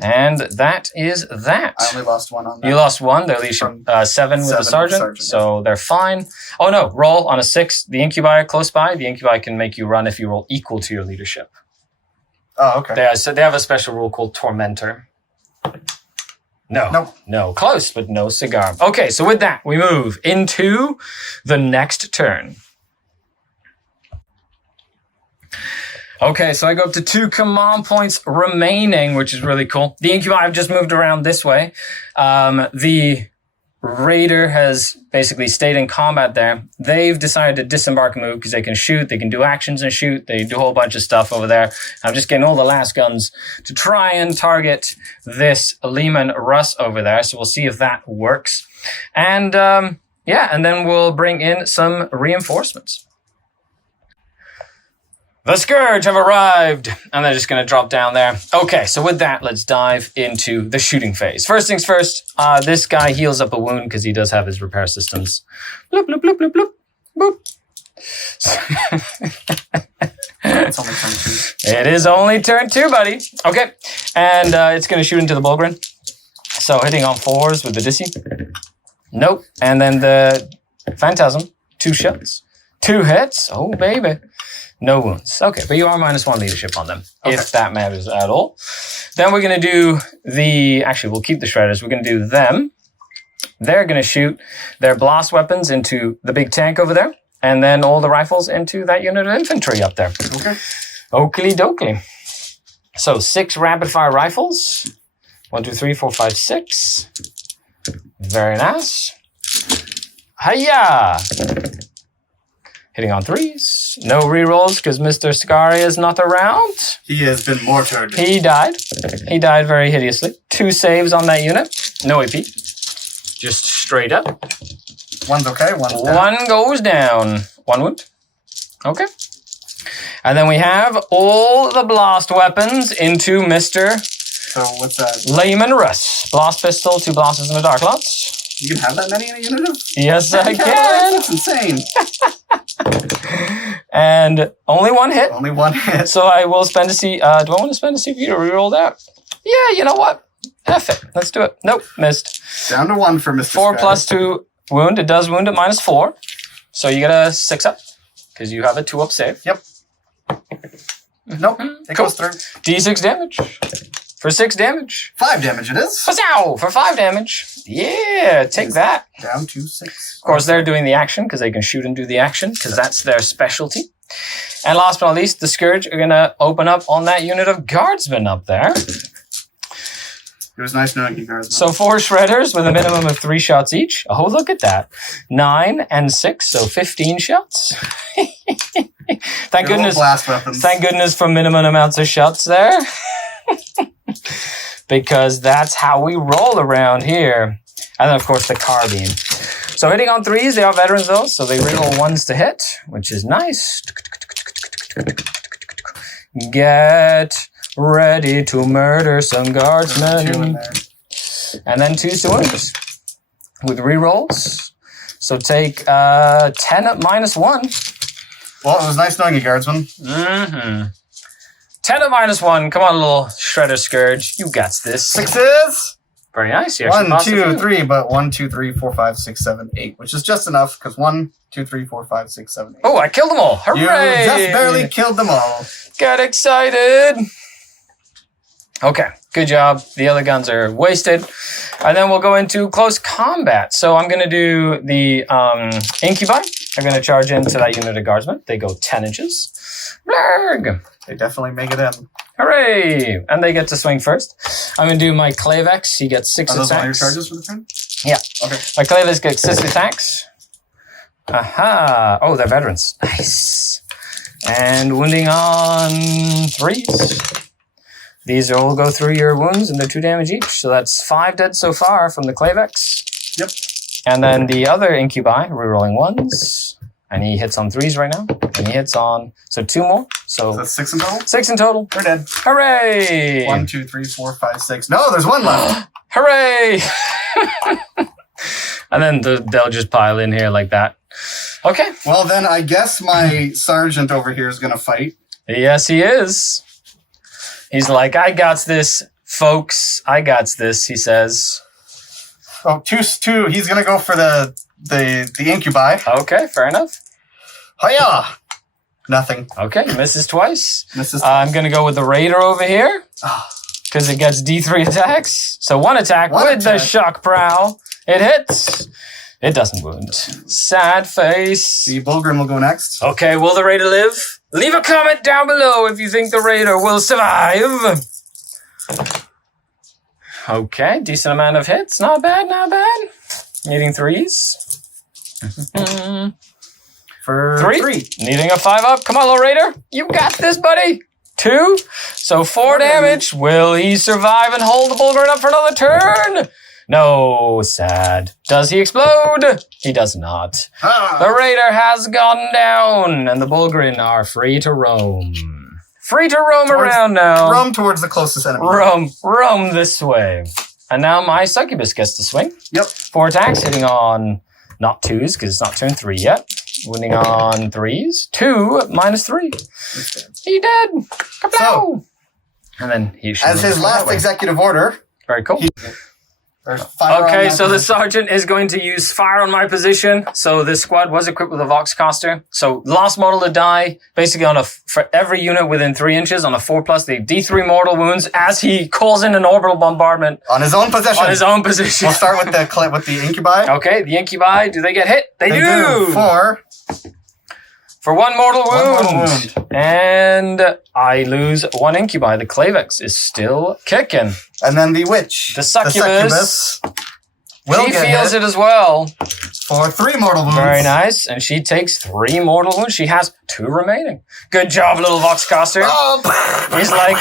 And that is that. I only lost 1 on that. You lost 1. They're at least 7 with the 7 sergeant, so they're fine. Oh no, roll on a 6. The incubi are close by. The incubi can make you run if you roll equal to your leadership. Oh, okay. They have a special rule called Tormentor. No. Nope. No. Close, but no cigar. Okay, so with that, we move into the next turn. Okay, so I go up to 2 command points remaining, which is really cool. The incubi have just moved around this way. The Raider has basically stayed in combat there. They've decided to disembark and move because they can shoot, they can do actions and shoot, they do a whole bunch of stuff over there. I'm just getting all the last guns to try and target this Lehman Russ over there, so we'll see if that works. And yeah, and then we'll bring in some reinforcements. The Scourge have arrived, and they're just going to drop down there. Okay, so with that, let's dive into the shooting phase. First things first, this guy heals up a wound because he does have his repair systems. Bloop, bloop, bloop, bloop, bloop, boop. It's only turn 2. It is only turn 2, buddy. Okay, and it's going to shoot into the Bulgrin. So hitting on 4s with the Dissy. Nope. And then the Phantasm, 2 shots. 2 hits. Oh, baby. No wounds. Okay, but you are -1 leadership on them, if that matters at all. Then we're going to do actually, we'll keep the Shredders. We're going to do them. They're going to shoot their blast weapons into the big tank over there, and then all the rifles into that unit of infantry up there. Okay. Oakley dokley. So 6 rapid-fire rifles. 1, 2, 3, 4, 5, 6. Very nice. Hiya! Hitting on 3s. No rerolls because Mr. Skari is not around. He has been mortared. He died. He died very hideously. 2 saves on that unit. No AP. Just straight up. 1's okay, 1's down. 1 goes down. 1 wound. Okay. And then we have all the blast weapons into Mr. So what's that? Lehman Russ. Blast pistol, 2 blasters and a dark lance. You can have that many in a unit of? Yes, I can. That's insane. And only 1 hit. Only 1 hit. So I will spend a C. Do I want to spend a CP to reroll that? Yeah, you know what? F it. Let's do it. Nope, missed. Down to 1 for Mr. 4 Skari. plus 2 wound. It does wound at -4. So you get a 6 up because you have a 2 up save. Yep. Nope. It Cool. goes through. D6 damage for 6 damage. 5 damage it is. Wow, for 5 damage. Yeah, take that. Down to 6. Of course, they're doing the action because they can shoot and do the action because that's their specialty. And last but not least, the Scourge are going to open up on that unit of guardsmen up there. It was nice knowing you guys. So 4 Shredders with a minimum of 3 shots each. Oh, look at that. 9 and 6, so 15 shots. Thank goodness. Blast weapons. Thank goodness for minimum amounts of shots there. Because that's how we roll around here. And then, of course, the carbine. So hitting on 3s, they are veterans, though, so they reroll 1s to hit, which is nice. Get ready to murder some 2 in guardsmen. there. And then 2s to wounds with rerolls. So take 10 at -1. Well, it was nice knowing you, Guardsman. 10 at -1. Come on, little Shredder Scourge. You got this. 6s. Very nice. You actually 1, passed a 2, few. 3, but 1, 2, 3, 4, 5, 6, 7, 8, which is just enough because 1, 2, 3, 4, 5, 6, 7, 8. Oh, I killed them all. Hooray! You just barely killed them all. Got excited. Okay, good job. The other guns are wasted. And then we'll go into close combat. So I'm going to do the Incubi. I'm going to charge into that unit of guardsmen. They go 10 inches. Blarg! They definitely make it in. Hooray! And they get to swing first. I'm going to do my Clavex. He gets 6 Are those all your attacks. charges for the turn? Yeah. Okay. My Clavex gets 6 attacks. Aha! Oh, they're veterans. Nice. And wounding on 3s. These all go through your wounds and they're 2 damage each. So that's 5 dead so far from the Clavex. Yep. And then the other Incubi, rerolling 1s. And he hits on 3s right now. And he hits on, so 2 more. So So that's 6 in total? 6 in total. They're dead. Hooray! 1, 2, 3, 4, 5, 6. No, there's 1 left. Hooray! And then they'll just pile in here like that. Okay. Well, then I guess my sergeant over here is going to fight. Yes, he is. He's like, I got this, folks. I got this, he says. Oh, 2. He's going to go for the Incubi. Okay, fair enough. Hiya! Nothing. Okay, misses twice. Misses. I'm going to go with the Raider over here because it gets D3 attacks. So 1 attack One with the attack. shock prow. It hits. It doesn't wound. Sad face. The Bulgrim will go next. Okay, will the Raider live? Leave a comment down below if you think the Raider will survive. Okay, decent amount of hits. Not bad, not bad. Needing 3s. For 3. 3. Needing a 5-up. Come on, little Raider. You got this, buddy. 2. So 4 damage. Will he survive and hold the Bulgrim up for another turn? No, sad. Does he explode? He does not. Ah. The Raider has gone down, and the Bulgrim are free to roam. Free to roam around now. Roam towards the closest enemy. Roam this way. And now my Succubus gets to swing. Yep. 4 attacks, hitting on not 2s, because it's not turn 3 yet. Winning on 3s. 2 minus 3. He dead. Kapow! And then he should As his that last way. executive order, Very cool. there's fire on Okay, that so the position. sergeant is going to use fire on my position. So this squad was equipped with a Voxcaster. So last model to die, basically for every unit within 3 inches on a 4+, they D3 mortal wounds as he calls in an orbital bombardment On his own possession. on his own position. We'll start with the Incubi. Okay, the Incubi, do they get hit? They do! For For 1 mortal One wound. mortal wound. And I lose 1 Incubi. The Clavex is still kicking. And then the Witch. The Succubus. will She get feels hit it as well. for 3 mortal wounds. Very nice. And she takes 3 mortal wounds. She has 2 remaining. Good job, little Voxcaster. Oh, He's like,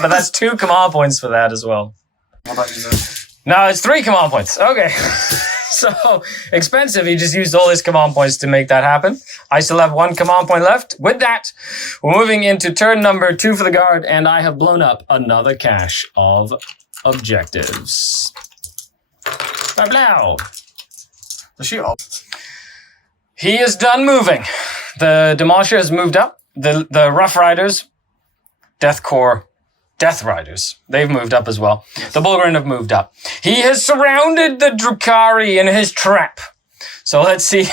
but that's 2 command points for that as well. What about you, then? No, it's 3 command points. Okay. So expensive. He just used all his command points to make that happen. I still have 1 command point left. With that, we're moving into turn number 2 for the guard, and I have blown up another cache of objectives. Blah. Does she all? He is done moving. The Demolisher has moved up. The Rough Riders, Death Corps, Death Riders, they've moved up as well. The Bulgrim have moved up. He has surrounded the Drukhari in his trap. So let's see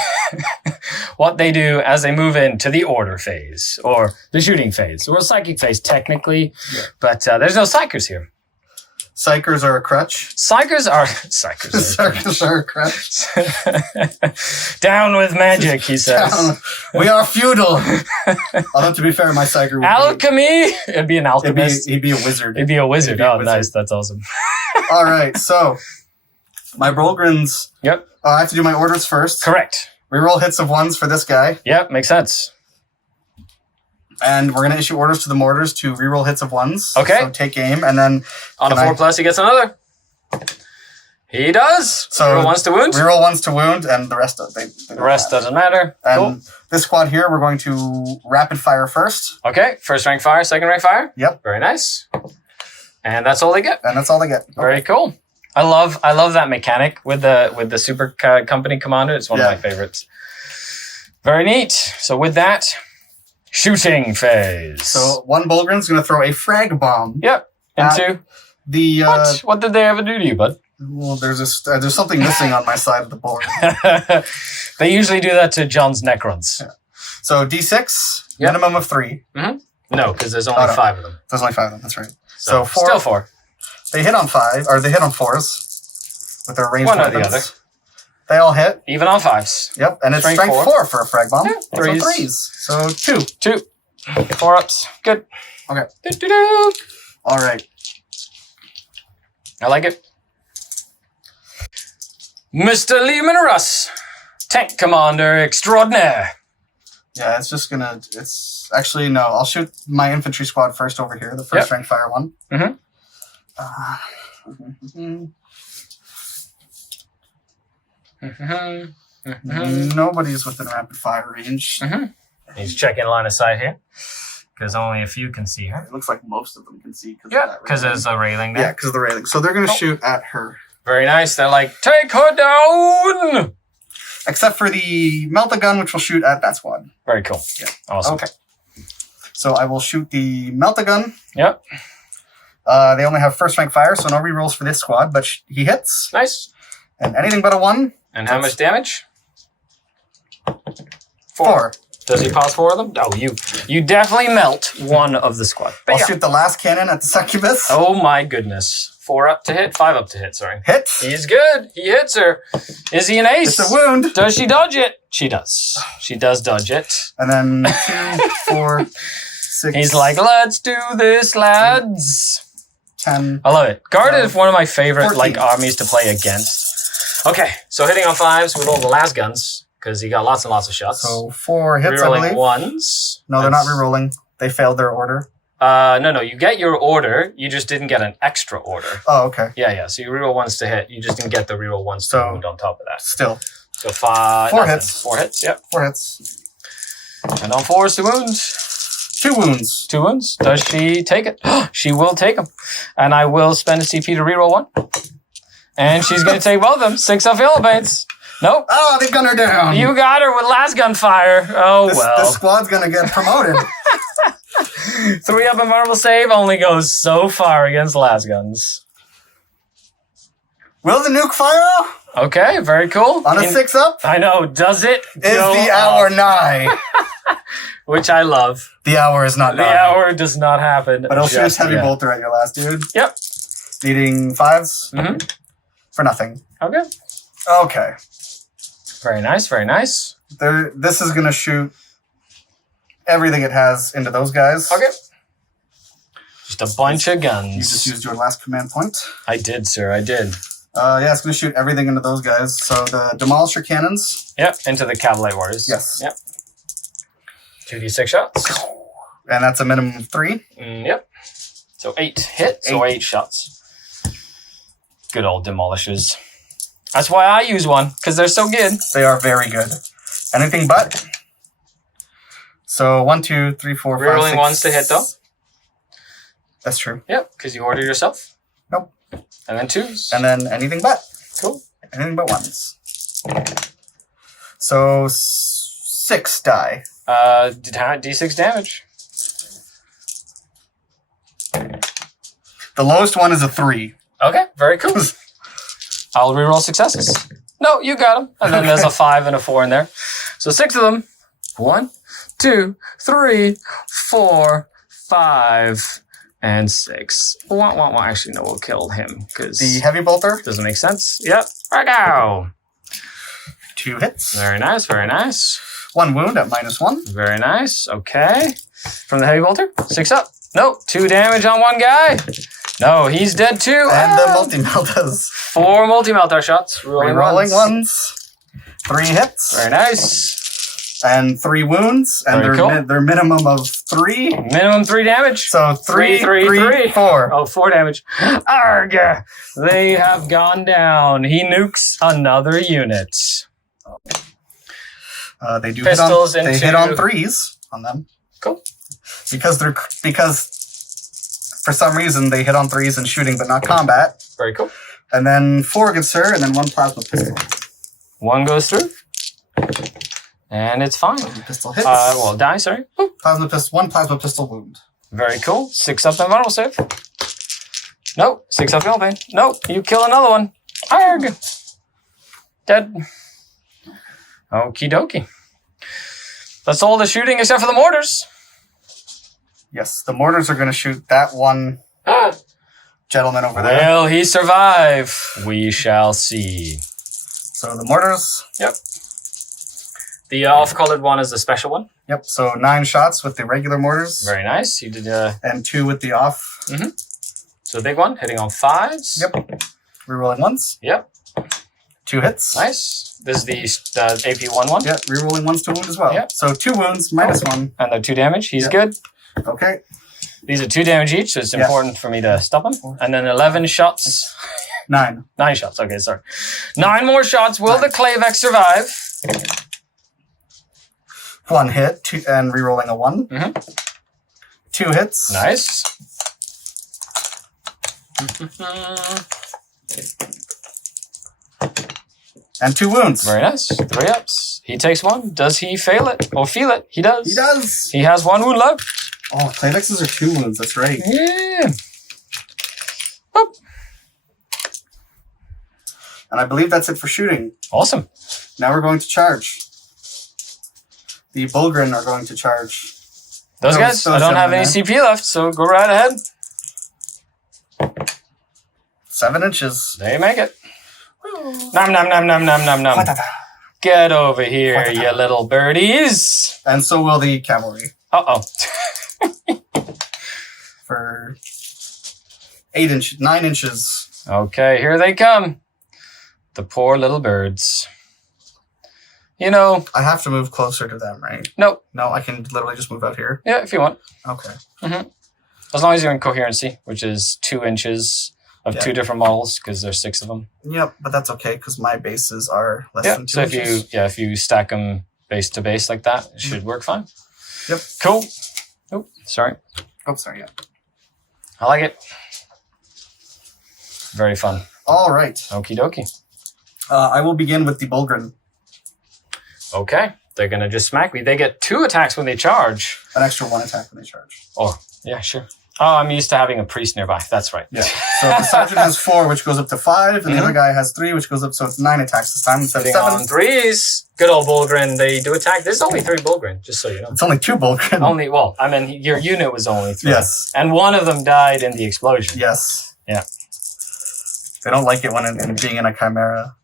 what they do as they move into the order phase, or the shooting phase, or psychic phase technically, but there's no psychers here. Psychers are a crutch. Psychers are... Psychers are a crutch. Down with magic, he says. We are feudal. Although, to be fair, my Psyker would Alchemy? It'd be an alchemist. he'd be a wizard. It'd be a wizard. He'd be a Oh, wizard. nice. That's awesome. All right, so my Bulgrims. Yep. I have to do my orders first. Correct. Reroll hits of 1s for this guy. Yep, makes sense. And we're going to issue orders to the mortars to reroll hits of 1s. Okay. So take aim, and then On a Can I- 4+, he gets another. He does. So Roll 1s to wound. reroll 1s to wound, and the rest The rest doesn't matter. And Cool. this squad here, we're going to rapid fire first. Okay, first rank fire, second rank fire. Yep. Very nice. And that's all they get. And that's all they get. Very cool. I love that mechanic with the super company commander. It's one of my favorites. Very neat. So with that, shooting phase. So one Bulgrin's going to throw a frag bomb. Yep. Into the what did they ever do to you, bud? Well, there's something missing on my side of the board. They usually do that to John's Necrons. Yeah. So D6, minimum of 3. Mm-hmm. No, because there's only 5 of them. There's only 5 of them. That's right. So 4. Still 4. They hit on 5, or they hit on 4s with their ranged One or weapons. the other. They all hit. Even on 5s. Yep, and it's strength 4 for a frag bomb. Yeah, 3s. So 3s. So 2. 4 ups. Good. Okay. Do-do-do. All right. I like it. Mr. Lehman Russ, Tank Commander Extraordinaire. Yeah, it's just gonna. It's actually no. I'll shoot my infantry squad first over here. The first strength fire one. Mm-hmm. Nobody's within rapid fire range. He's checking line of sight here because only a few can see her. It looks like most of them can see. Because there's a railing there. Yeah, because of the railing. So they're gonna shoot at her. Very nice. They're like, take her down. Except for the melt-a-gun, which will shoot at that squad. Very cool. Yeah. Awesome. Okay. So I will shoot the melt-a-gun. Yep. They only have first rank fire, so no rerolls for this squad, but he hits. Nice. And anything but a 1. And how much damage? 4. Does he pass 4 of them? Oh, you definitely melt one of the squad. But I'll shoot the last cannon at the succubus. Oh my goodness. 4 up to hit, 5 up to hit, sorry. Hit. He's good. He hits her. Is he an ace? It's a wound. Does she dodge it? She does. She does dodge it. And then 2, 4, 6. He's like, let's do this, lads. 10. I love it. Guard is one of my favorite 14. armies to play against. Okay, so hitting on 5s with all the las guns, because he got lots and lots of shots. So 4 hits, I Rerolling believe. 1s. No, they're not rerolling. They failed their order. No, you get your order. You just didn't get an extra order. Oh, okay. Yeah. So you reroll 1s to hit. You just didn't get the reroll 1s to wound on top of that. Still. So 5. 4 hits. 4 hits, yep. 4 hits. And on 4s to wounds. 2 wounds. 2 wounds. Does she take it? She will take them. And I will spend a CP to reroll 1. And she's going to take both of them. 6 off Philippines. Nope. Oh, they gun her down. You got her with last gun fire. Oh, This squad's going to get promoted. 3 up and marble save only goes so far against last guns. Will the nuke fire? Okay, very cool. On a 6 up? I know. Does it? Is the hour nigh? Which I love. The hour is not The nigh. hour does not happen. But I'll shoot just heavy yet. bolter at your last dude. Yep. Needing 5s? Mm-hmm. For nothing. Okay. Okay. Very nice, very nice. This is going to shoot everything it has into those guys. Okay. Just a bunch of guns. You just used your last command point. I did, sir, I did. Yeah, it's going to shoot everything into those guys. So the demolisher cannons. Yep, into the cavalry warriors. Yes. Yep. 2d6 shots. And that's a minimum of 3. Yep. So 8 hit, so 8 shots. Good old demolishers. That's why I use one, because they're so good. They are very good. Anything but. So 1, 2, 3, 4, 5, Rerolling 6. 1s to hit, though. That's true. Yep, because you order yourself. Nope. And then 2s. And then anything but. Cool. Anything but 1s. So 6 die. D6 damage. The lowest one is a 3. Okay, very cool. I'll reroll successes. No, you got them. And then there's a 5 and a 4 in there. So 6 of them. 1, 2, 3, 4, 5, and 6. Actually, no, we'll kill him because The heavy bolter. doesn't make sense. Yep. Right now. 2 hits. Very nice. Very nice. 1 wound at -1. Very nice. Okay. From the heavy bolter. 6 up. Nope. 2 damage on one guy. No, he's dead too. And the multi-meltas. 4 multi-meltar shots. Rerolling ones. 3 hits. Very nice. And 3 wounds. And Very cool. their minimum of 3. Minimum 3 damage. So 3, 4. Oh, 4 damage. Arg! They have gone down. He nukes another unit. They do Pistols hit on, into- they hit on 3s on them. Cool. Because for some reason they hit on 3s in shooting but not combat. Very cool. And then 4, good sir, and then 1 plasma pistol. 1 goes through. And it's fine. Plasma pistol hits. Die, sorry. Boop. 1 plasma pistol wound. Very cool. 6 up and vulnerable save. Nope. 6 up and pain. Nope. You kill another one. Arg. Dead. Okie dokie. That's all the shooting except for the mortars. Yes, the mortars are going to shoot that one gentleman over there. Will he survive? We shall see. So the mortars. Yep. The off-colored one is the special one. Yep, so 9 shots with the regular mortars. Very nice. You did and 2 with the off. Mm-hmm. So the big one, hitting on 5s. Yep. Rerolling 1s. Yep. 2 hits. Nice. This is the AP1 one. Yep, rerolling 1s to wound as well. Yep. So 2 wounds, -1. And they're 2 damage. He's good. Okay. These are 2 damage each, so it's important for me to stop him. And then 11 shots. 9. 9 shots. Okay, sorry. 9 more shots. Will the Klavex survive? 1 hit, 2, and rerolling a 1. Mm-hmm. 2 hits. Nice. And 2 wounds. Very nice. 3 ups. He takes 1. Does he fail it or feel it? He does. He does. He has 1 wound left. Oh, Clavexes are 2 wounds. That's right. Yeah. Boop. And I believe that's it for shooting. Awesome. Now we're going to charge. The Bulgrin are going to charge. Those guys, I don't have any CP left, so go right ahead. 7 inches. They make it. Nom nom nom nom nom nom nom. Get over here, you little birdies. And so will the cavalry. Uh-oh. For 9 inches. Okay, here they come. The poor little birds. You know. I have to move closer to them, right? No. No, I can literally just move out here. Yeah, if you want. Okay. Mm-hmm. As long as you're in coherency, which is 2 inches of 2 different models, because there's 6 of them. Yep, but that's okay because my bases are less than 2 inches. If you stack them base to base like that, it should work fine. Yep. Cool. Oh, sorry. Oh, sorry. Yeah. I like it. Very fun. All right. Okie dokie. I will begin with the Bulgrin. Okay. They're going to just smack me. They get 2 attacks when they charge. An extra 1 attack when they charge. Oh, yeah, sure. Oh, I'm used to having a priest nearby. That's right. Yeah. So the sergeant has 4, which goes up to 5, and the other guy has 3, which goes up, so it's 9 attacks this time instead of 7. On 3s. Good old Bulgrin. They do attack. There's only 3 Bulgrin, just so you know. It's only 2 Bulgrin. Your unit was only 3. Yes. And 1 of them died in the explosion. Yes. Yeah. They don't like it when being in a Chimera.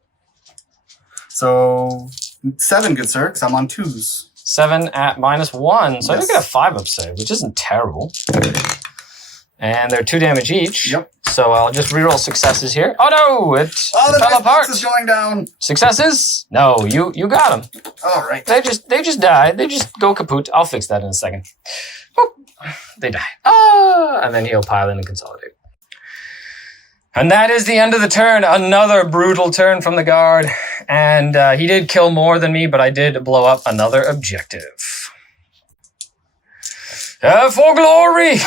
So 7, good sir, because I'm on 2s. 7 at -1, so I Yes. do get a 5-up save, which isn't terrible. And they're 2 damage each. Yep. So I'll just reroll successes here. Oh no! It the fell dice apart. box is going down. Successes? No, you got them. All right. They just died. They just go kaput. I'll fix that in a second. Boop. They die. Ah! And then he'll pile in and consolidate. And that is the end of the turn. Another brutal turn from the guard. And he did kill more than me, but I did blow up another objective. For glory!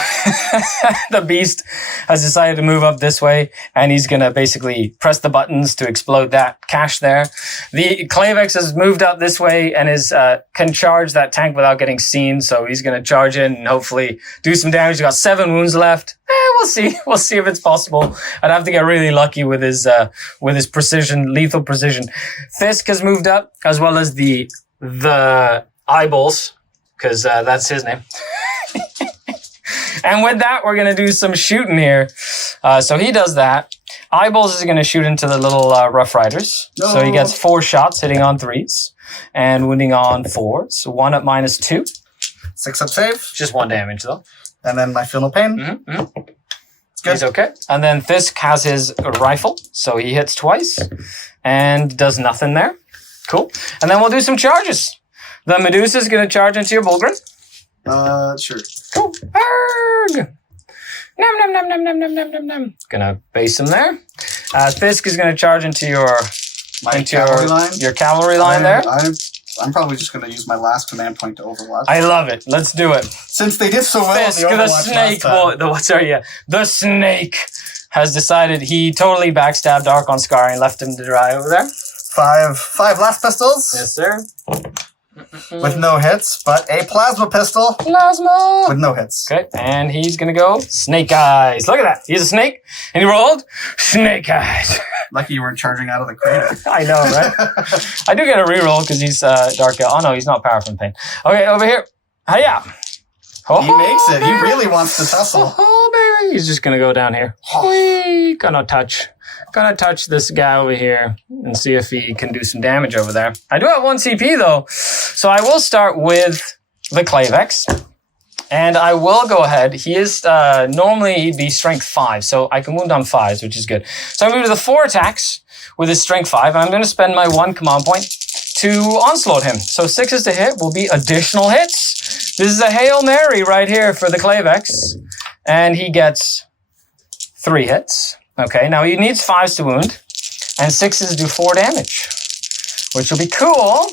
The beast has decided to move up this way, and he's going to basically press the buttons to explode that cache there. The Klavex has moved up this way and can charge that tank without getting seen, so he's going to charge in and hopefully do some damage. He's got 7 wounds left. We'll see. We'll see if it's possible. I'd have to get really lucky with his precision, lethal precision. Fisk has moved up, as well as the eyeballs, because that's his name. And with that, we're going to do some shooting here. So he does that. Eyeballs is going to shoot into the little Rough Riders. No. So he gets 4 shots, hitting on 3s and wounding on 4s. 1 at -2. 6 up save. Just 1 damage, though. And then I feel no pain. Mm-hmm, mm-hmm. It's good. He's okay. And then Fisk has his rifle. So he hits twice and does nothing there. Cool. And then we'll do some charges. The Medusa is going to charge into your Bulgrin. Sure. Cool. Arrgh. Nom nom nom nom nom nom nom nom nom. Gonna base him there. Fisk is gonna charge into your cavalry line. Your cavalry line there. I'm probably just gonna use my last command point to Overwatch. I love it. Let's do it. Since they did so well Fisk, in the the Overwatch snake boy. The snake has decided he totally backstabbed Archon Skari and left him to dry over there. Five blast pistols. Yes, sir. With no hits, but a plasma pistol. Plasma! With no hits. Okay, and he's gonna go Snake Eyes. Look at that. He's a snake, and he rolled Snake Eyes. Lucky you weren't charging out of the crater. I know, right? I do get a reroll because he's Dark Elf. Oh no, he's not powerful in pain. Okay, over here. Hiya! Oh, He makes it. baby. He really wants to tussle. Oh, baby. He's just gonna go down here. Whee! Gonna touch this guy over here and see if he can do some damage over there. I do have 1 CP though, so I will start with the Clavex. And I will go ahead. He is, normally he'd be strength 5, so I can wound on 5s, which is good. So I'm going to do the 4 attacks with his strength 5. I'm going to spend my 1 command point to onslaught him. So 6s to hit will be additional hits. This is a Hail Mary right here for the Clavex. And he gets 3 hits. Okay, now he needs 5s to wound. And 6s do 4 damage, which will be cool.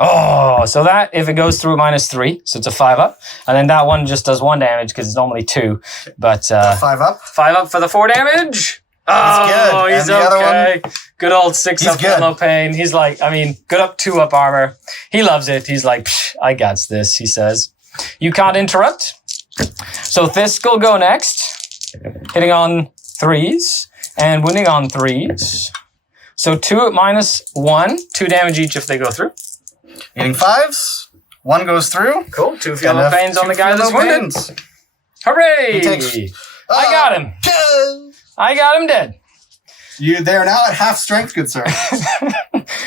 Oh, so that, if it goes through, -3, so it's a 5 up. And then that one just does 1 damage because it's normally 2. But 5 up. 5 up for the 4 damage. Oh, good. he's And the other okay. Good old 6 He's up, good. no pain. He's like, I mean, good up, 2 up armor. He loves it. He's like, Psh, I got this, he says. You can't interrupt. So Thisk will go next, hitting on 3s and wounding on 3s. So 2 at -1, 2 damage each if they go through. Hitting 5s. 1 goes through. Cool. 2 feel no pains on the guy Feel that's no wounded. pains. Hooray! He takes- I got him. I got him dead. They are now at half strength, good sir.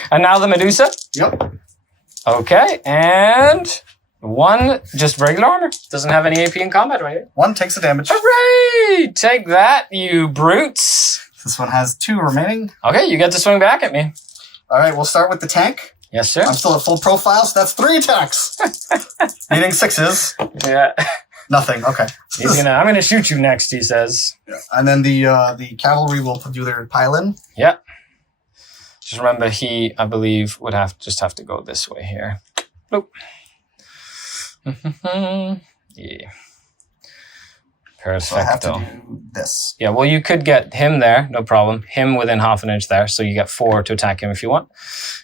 And now the Medusa. Yep. Okay, and 1 just regular armor. Doesn't have any AP in combat right here. 1 takes the damage. Hooray! Take that, you brutes. This one has 2 remaining. Okay, you get to swing back at me. All right, we'll start with the tank. Yes, sir. I'm still at full profile, so that's 3 attacks. Needing 6s. Yeah. Nothing. Okay. I'm gonna shoot you next, he says. And then the cavalry will do their pile-in. Yeah. Just remember, he, I believe, would have to go this way here. Bloop. Yeah. So I have to Perfecto. do this. Yeah, well, you could get him there, no problem. Him within half an inch there, so you get 4 to attack him if you want.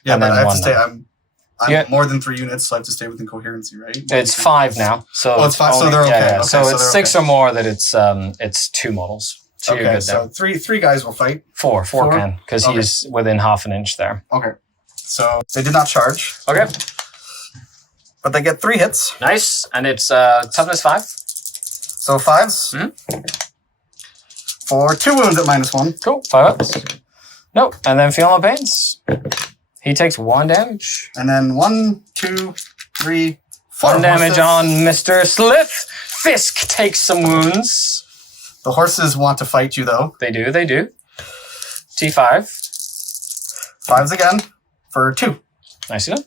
Yeah, And but then I have 1 to stay. now. I'm Yeah. more than 3 units, so I have to stay within coherency, right? It's 5 now, so Oh, it's 5, so they're okay. Yeah. Okay, So so it's they're 6 okay. or more that it's 2 models. So you're Okay, good there. so three guys will fight. 4 4? can because Okay. he's within half an inch there. Okay. So they did not charge, Okay, but they get 3 hits. nice, and it's toughness 5. So 5s. For 2 wounds at -1. Cool, 5 ups. Nope, and then feel no pains. He takes 1 damage. And then 1, 2, 3, 4 1 damage horses. on Mr. Slith. Fisk takes some wounds. The horses want to fight you, though. They do. T5. 5s again for 2. Nice enough.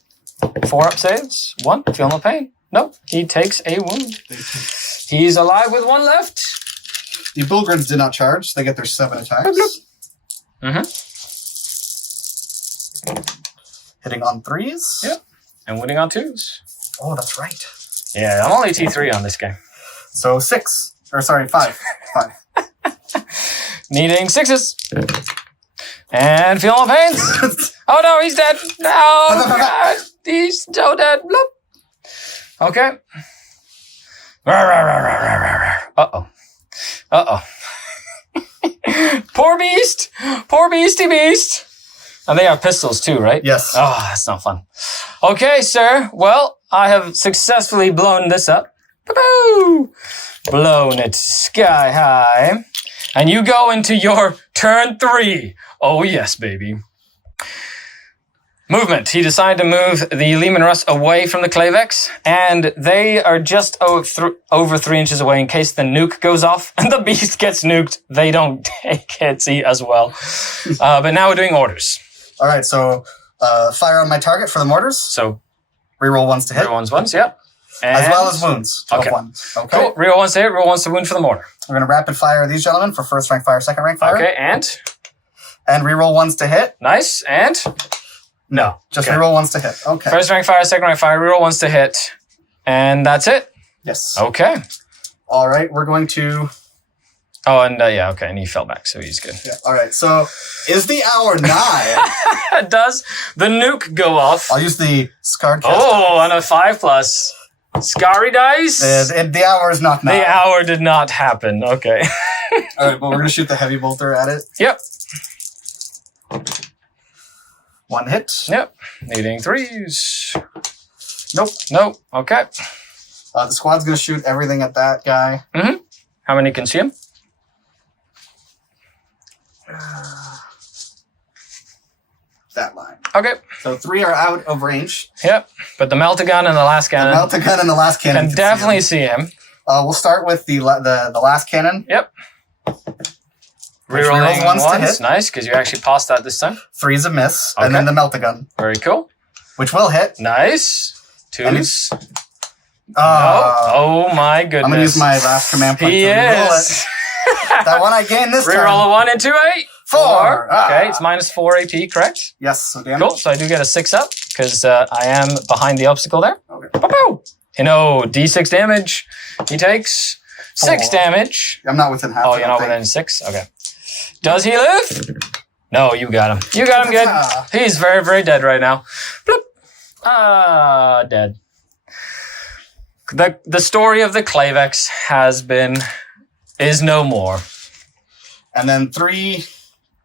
4 up saves. 1. Feel no pain. Nope. He takes a wound. He's alive with 1 left. The Bulgrids did not charge. They get their 7 attacks. Mm-hmm. Hitting on 3s. Yep. And winning on 2s. Oh, that's right. Yeah, I'm only T3 on this game. So 6. Or sorry, 5. 5. Needing 6s. And feel no pains. Oh no, he's dead. No, God, he's so dead. Bloop. Okay. Uh-oh. Uh-oh. Poor beast. Poor beastie beast. And they have pistols too, right? Yes. Oh, that's not fun. Okay, sir. Well, I have successfully blown this up. Ba-boo! Blown it sky high. And you go into your turn 3. Oh, yes, baby. Movement. He decided to move the Lehman Russ away from the Clavex, and they are just over 3 inches away in case the nuke goes off and the beast gets nuked. They don't take hits as well. But now we're doing orders. All right, so fire on my target for the mortars. So Reroll 1s to hit. everyone's ones, yeah. And As well as wounds. Okay. 1s. Okay. Cool. Reroll 1 to hit, reroll 1 to wound for the mortar. We're going to rapid fire these gentlemen for first rank fire, second rank fire. Okay, and And reroll 1s to hit. nice, and No, just Okay. reroll 1s to hit. Okay. first rank fire, second rank fire, reroll 1 to hit, and that's it. Yes. Okay. All right, we're going to Oh, and yeah, okay, and he fell back, so he's good. Yeah. All right. So is the hour nigh? Does the nuke go off? I'll use the SkaredCast. Oh, on a 5+. Skari dice? The hour is not nigh. The hour did not happen. Okay. All right, but we're going to shoot the heavy bolter at it. Yep. 1 hit. Yep. Needing 3s. Nope. Okay. The squad's going to shoot everything at that guy. Mm-hmm. How many can see him? That line. Okay. So 3 are out of range. Yep. But the meltagun and the last cannon. The meltagun and the last cannon can definitely see him. We'll start with the last cannon. Yep. Rerolling ones to hit. Nice, because you actually passed that this time. 3's a miss, Okay. and then the meltagun, Very cool. which will hit. Nice. 2s. No. Uh, Oh my goodness. I'm gonna use my last command point He to reroll is. it. That one I gained this Reroll time. a 1 into 8. 4. Okay, it's -4 AP, correct? Yes, so damage. Cool. So I do get a 6 up because I am behind the obstacle there. Okay. Pow! You know, D6 damage. He takes 6 4. damage. I'm not within half. Oh, I you're don't not think. within 6? Okay. Does he live? No, you got him. You got him good. He's very, very dead right now. Bloop. Ah, dead. The story of the Klavex is no more. And then three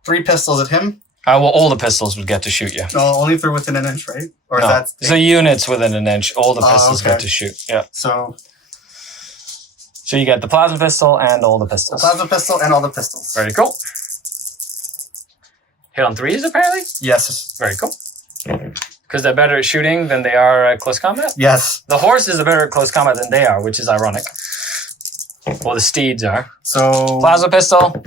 pistols at him. Well, all the pistols would get to shoot you. No, only through within an inch, right? Or No, is that the units within an inch. All the pistols okay. get to shoot. Yeah. So So you get the plasma pistol and all the the pistols. plasma pistol and all the pistols. Very cool. Hit on 3s, apparently? Yes. Very cool. Because they're better at shooting than they are at close combat? Yes. The horses are better at close combat than they are, which is ironic. Well, the steeds are. So Plasma pistol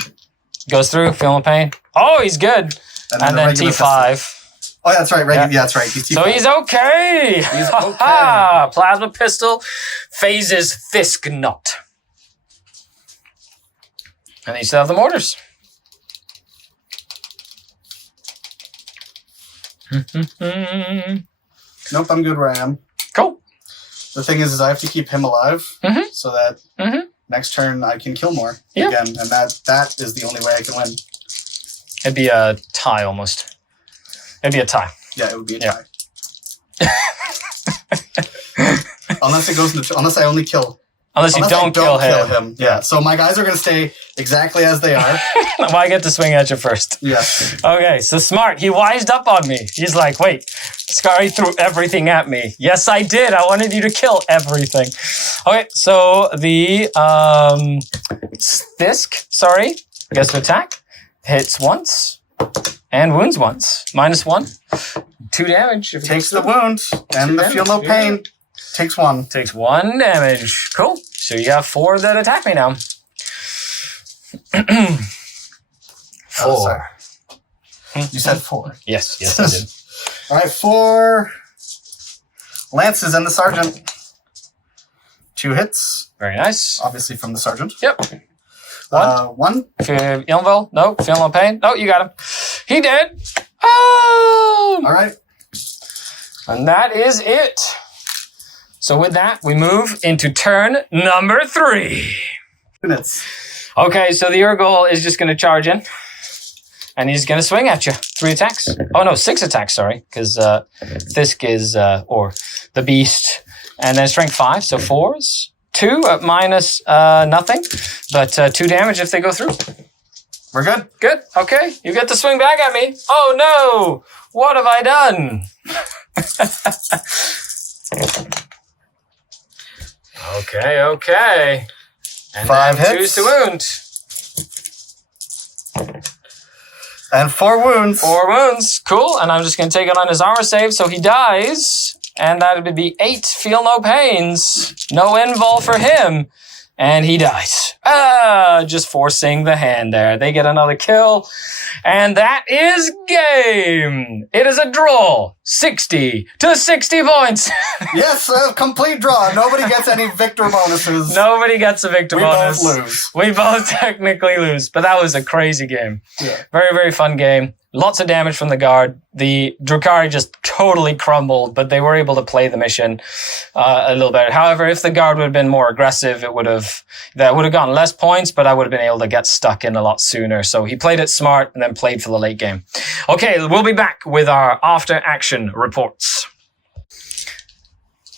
goes through, feeling pain. Oh, he's good. And the then regular T5. pistol. Oh, that's right. Yeah, that's right. He's T5. So he's okay. He's Ha okay. ha! Plasma pistol phases Fisk not. And you still have the mortars. Nope, I'm good where I am. Cool. The thing is I have to keep him alive Mhm. so that Mhm. next turn I can kill more Yeah. again, and that is the only way I can win. It'd be a tie almost. It'd be a tie. Yeah, it would be a Yeah. tie. Unless I only kill. Unless you Unless I don't kill him. Yeah. So my guys are going to stay exactly as they are. Why get to swing at you first? Yeah. Okay, so smart. He wised up on me. He's like, wait, Skari threw everything at me. Yes, I did. I wanted you to kill everything. Okay, so the Fisk, gets to attack. Hits once and wounds once. -1. 2 damage. If it Takes goes the wound and the damage, feel no yeah. pain. Takes 1. Takes 1 damage. Cool. So you have 4 that attack me now. 4. Oh, sorry. You said 4. Yes, I did. All right, 4 lances and the sergeant. 2 hits, Very nice. obviously from the sergeant. Yep. 1. 1. Ilmvel? No. Feel no pain? No, you got him. He did. Oh! All right. And that is it. So with that, we move into turn number 3. Minutes. Okay, so the Urgol is just going to charge in. And he's going to swing at you. 3 attacks. Oh, no, 6 attacks, sorry. Because Fisk is, or the beast. And then strength 5, so 4s. 2 at minus nothing. But 2 damage if they go through. We're good. Good. Okay. You get to swing back at me. Oh, no. What have I done? Okay. And 5 then hits. 2 to wound. And 4 wounds. 4 wounds. Cool. And I'm just going to take it on his armor save, so he dies. And that would be 8 feel no pains. No invul for him. And he dies. Just forcing the hand there. They get another kill. And that is game. It is a draw. 60 to 60 points. Yes, a complete draw. Nobody gets any victor bonuses. Nobody gets a victor We bonus. both lose. We both technically lose. But that was a crazy game. Yeah. Very, very fun game. Lots of damage from the guard. The Drukhari just totally crumbled, but they were able to play the mission a little better. However, if the guard would have been more aggressive, that would have gotten less points, but I would have been able to get stuck in a lot sooner. So he played it smart and then played for the late game. Okay, we'll be back with our after-action reports.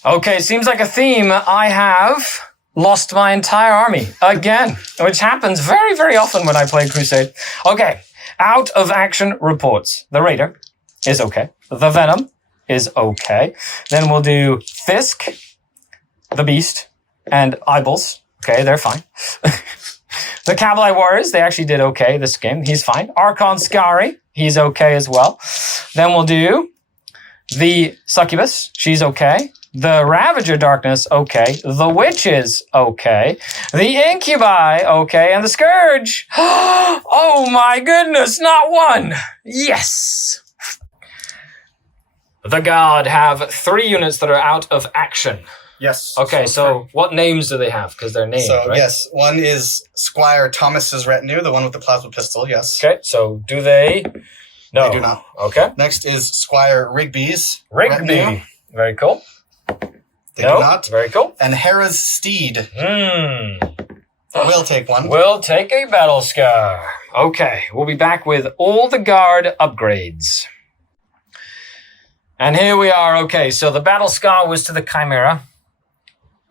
Okay, seems like a theme. I have lost my entire army again, which happens very, very often when I play Crusade. Okay. Out of action reports. The Raider is okay. The Venom is okay. Then we'll do Fisk, the Beast, and Eyeballs. Okay, they're fine. The Cavalry Warriors, they actually did okay this game. He's fine. Archon Skari, he's okay as well. Then we'll do the Succubus. She's okay. The Ravager Darkness, okay. The Witches, okay. The Incubi, okay. And the Scourge. Oh my goodness, not one. Yes. The Guard have 3 units that are out of action. Yes. Okay, so what names do they have? Because they're named, right? Yes, one is Squire Thomas's retinue, the one with the plasma pistol, yes. Okay, so do they? No. They do not. Okay. Next is Squire Rigby's retinue. Very cool. They do not. Very cool. And Hera's Steed. We'll take one. We'll take a Battle Scar. Okay, we'll be back with all the Guard upgrades. And here we are. Okay, so the Battle Scar was to the Chimera.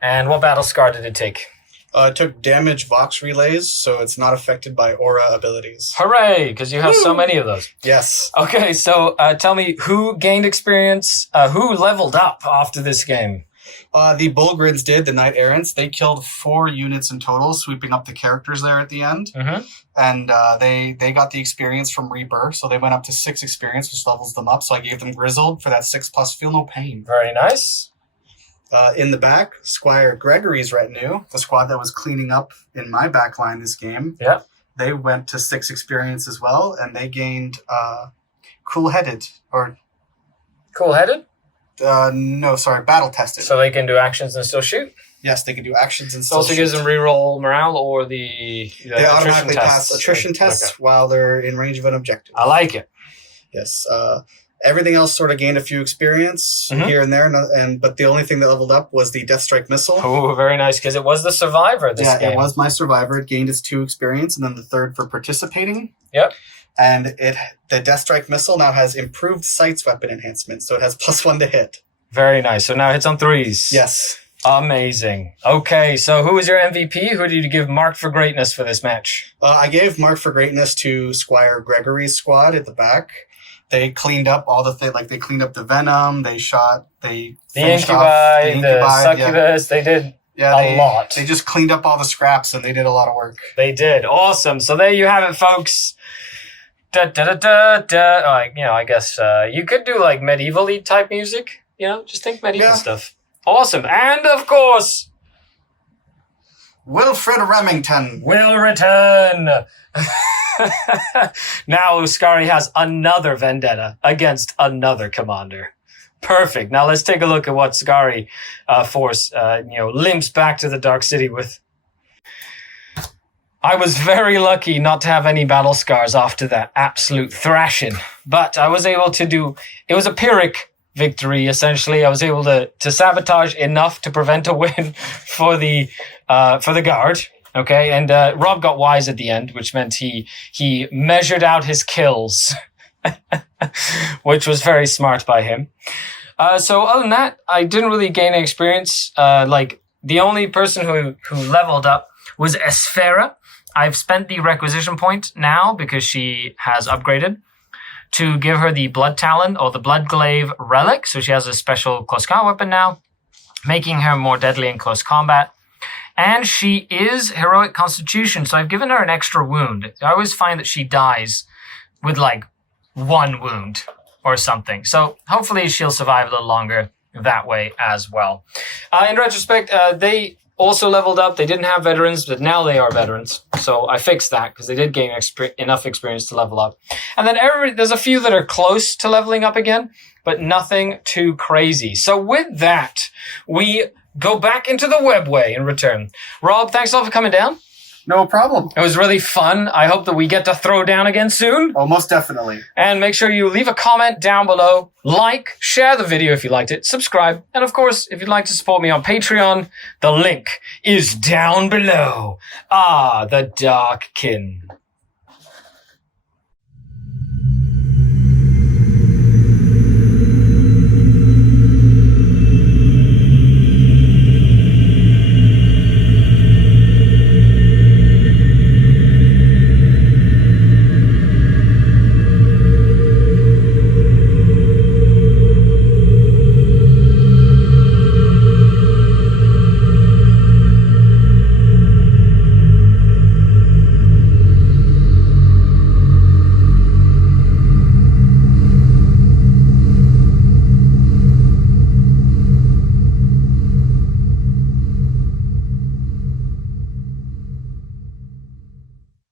And what Battle Scar did it take? It took damage Vox relays, so it's not affected by aura abilities. Hooray, because you have so many of those. Yes. Okay, so tell me, who gained experience, who leveled up after this game? The Bulgarids did, the Knight Errants. They killed 4 units in total, sweeping up the characters there at the end. Mm-hmm. And they got the experience from Rebirth, so they went up to 6 experience, which levels them up. So I gave them Grizzled for that 6+ Feel No Pain. Very nice. In the back, Squire Gregory's retinue, the squad that was cleaning up in my backline this game. Yeah. They went to 6 experience as well, and they gained Cool-Headed. Cool-Headed? No, sorry, Battle Tested. So they can do actions and still shoot? Yes, they can do actions and still also shoot. gives them reroll morale or the they automatically pass attrition tests while they're in range of an objective. I like it. Yes. Everything else sort of gained a few experience here and there, but the only thing that leveled up was the Death Strike missile. Oh, very nice, because it was the Survivor this game. Yeah, it was my Survivor. It gained its 2 experience, and then the 3rd for participating. Yep. And the Death Strike missile now has improved sights weapon enhancement, so it has +1 to hit. Very nice. So now it hits on 3s. Yes. Amazing. Okay, so who was your MVP? Who did you give Marked for Greatness for this match? I gave Marked for Greatness to Squire Gregory's squad at the back. They cleaned up all the things, like they cleaned up the Venom, the Incubi, the Succubus, they did a lot. They just cleaned up all the scraps and they did a lot of work. They did. Awesome. So there you have it, folks. I guess you could do like medieval-y type music. Just think medieval stuff. Awesome. And of course, Wilfred Remington will return. Now Skari has another vendetta against another commander. Perfect. Now let's take a look at what Skari force limps back to the Dark City with. I was very lucky not to have any battle scars after that absolute thrashing, but I was able to do. It was a Pyrrhic victory essentially. I was able to sabotage enough to prevent a win for the Guard. Okay, and Rob got wise at the end, which meant he measured out his kills, which was very smart by him. So other than that, I didn't really gain any experience. The only person who leveled up was Esfera. I've spent the requisition point now because she has upgraded to give her the Blood Talon or the Blood Glaive Relic. So she has a special close combat weapon now, making her more deadly in close combat. And she is Heroic Constitution, so I've given her an extra wound. I always find that she dies with, 1 wound or something. So hopefully she'll survive a little longer that way as well. In retrospect, they also leveled up. They didn't have veterans, but now they are veterans. So I fixed that because they did gain enough experience to level up. And then there's a few that are close to leveling up again, but nothing too crazy. So with that, we go back into the webway in return. Rob, thanks a lot for coming down. No problem. It was really fun. I hope that we get to throw down again soon. Oh, most definitely. And make sure you leave a comment down below, like, share the video if you liked it, subscribe, and of course, if you'd like to support me on Patreon, the link is down below. Ah, the Dark Kin.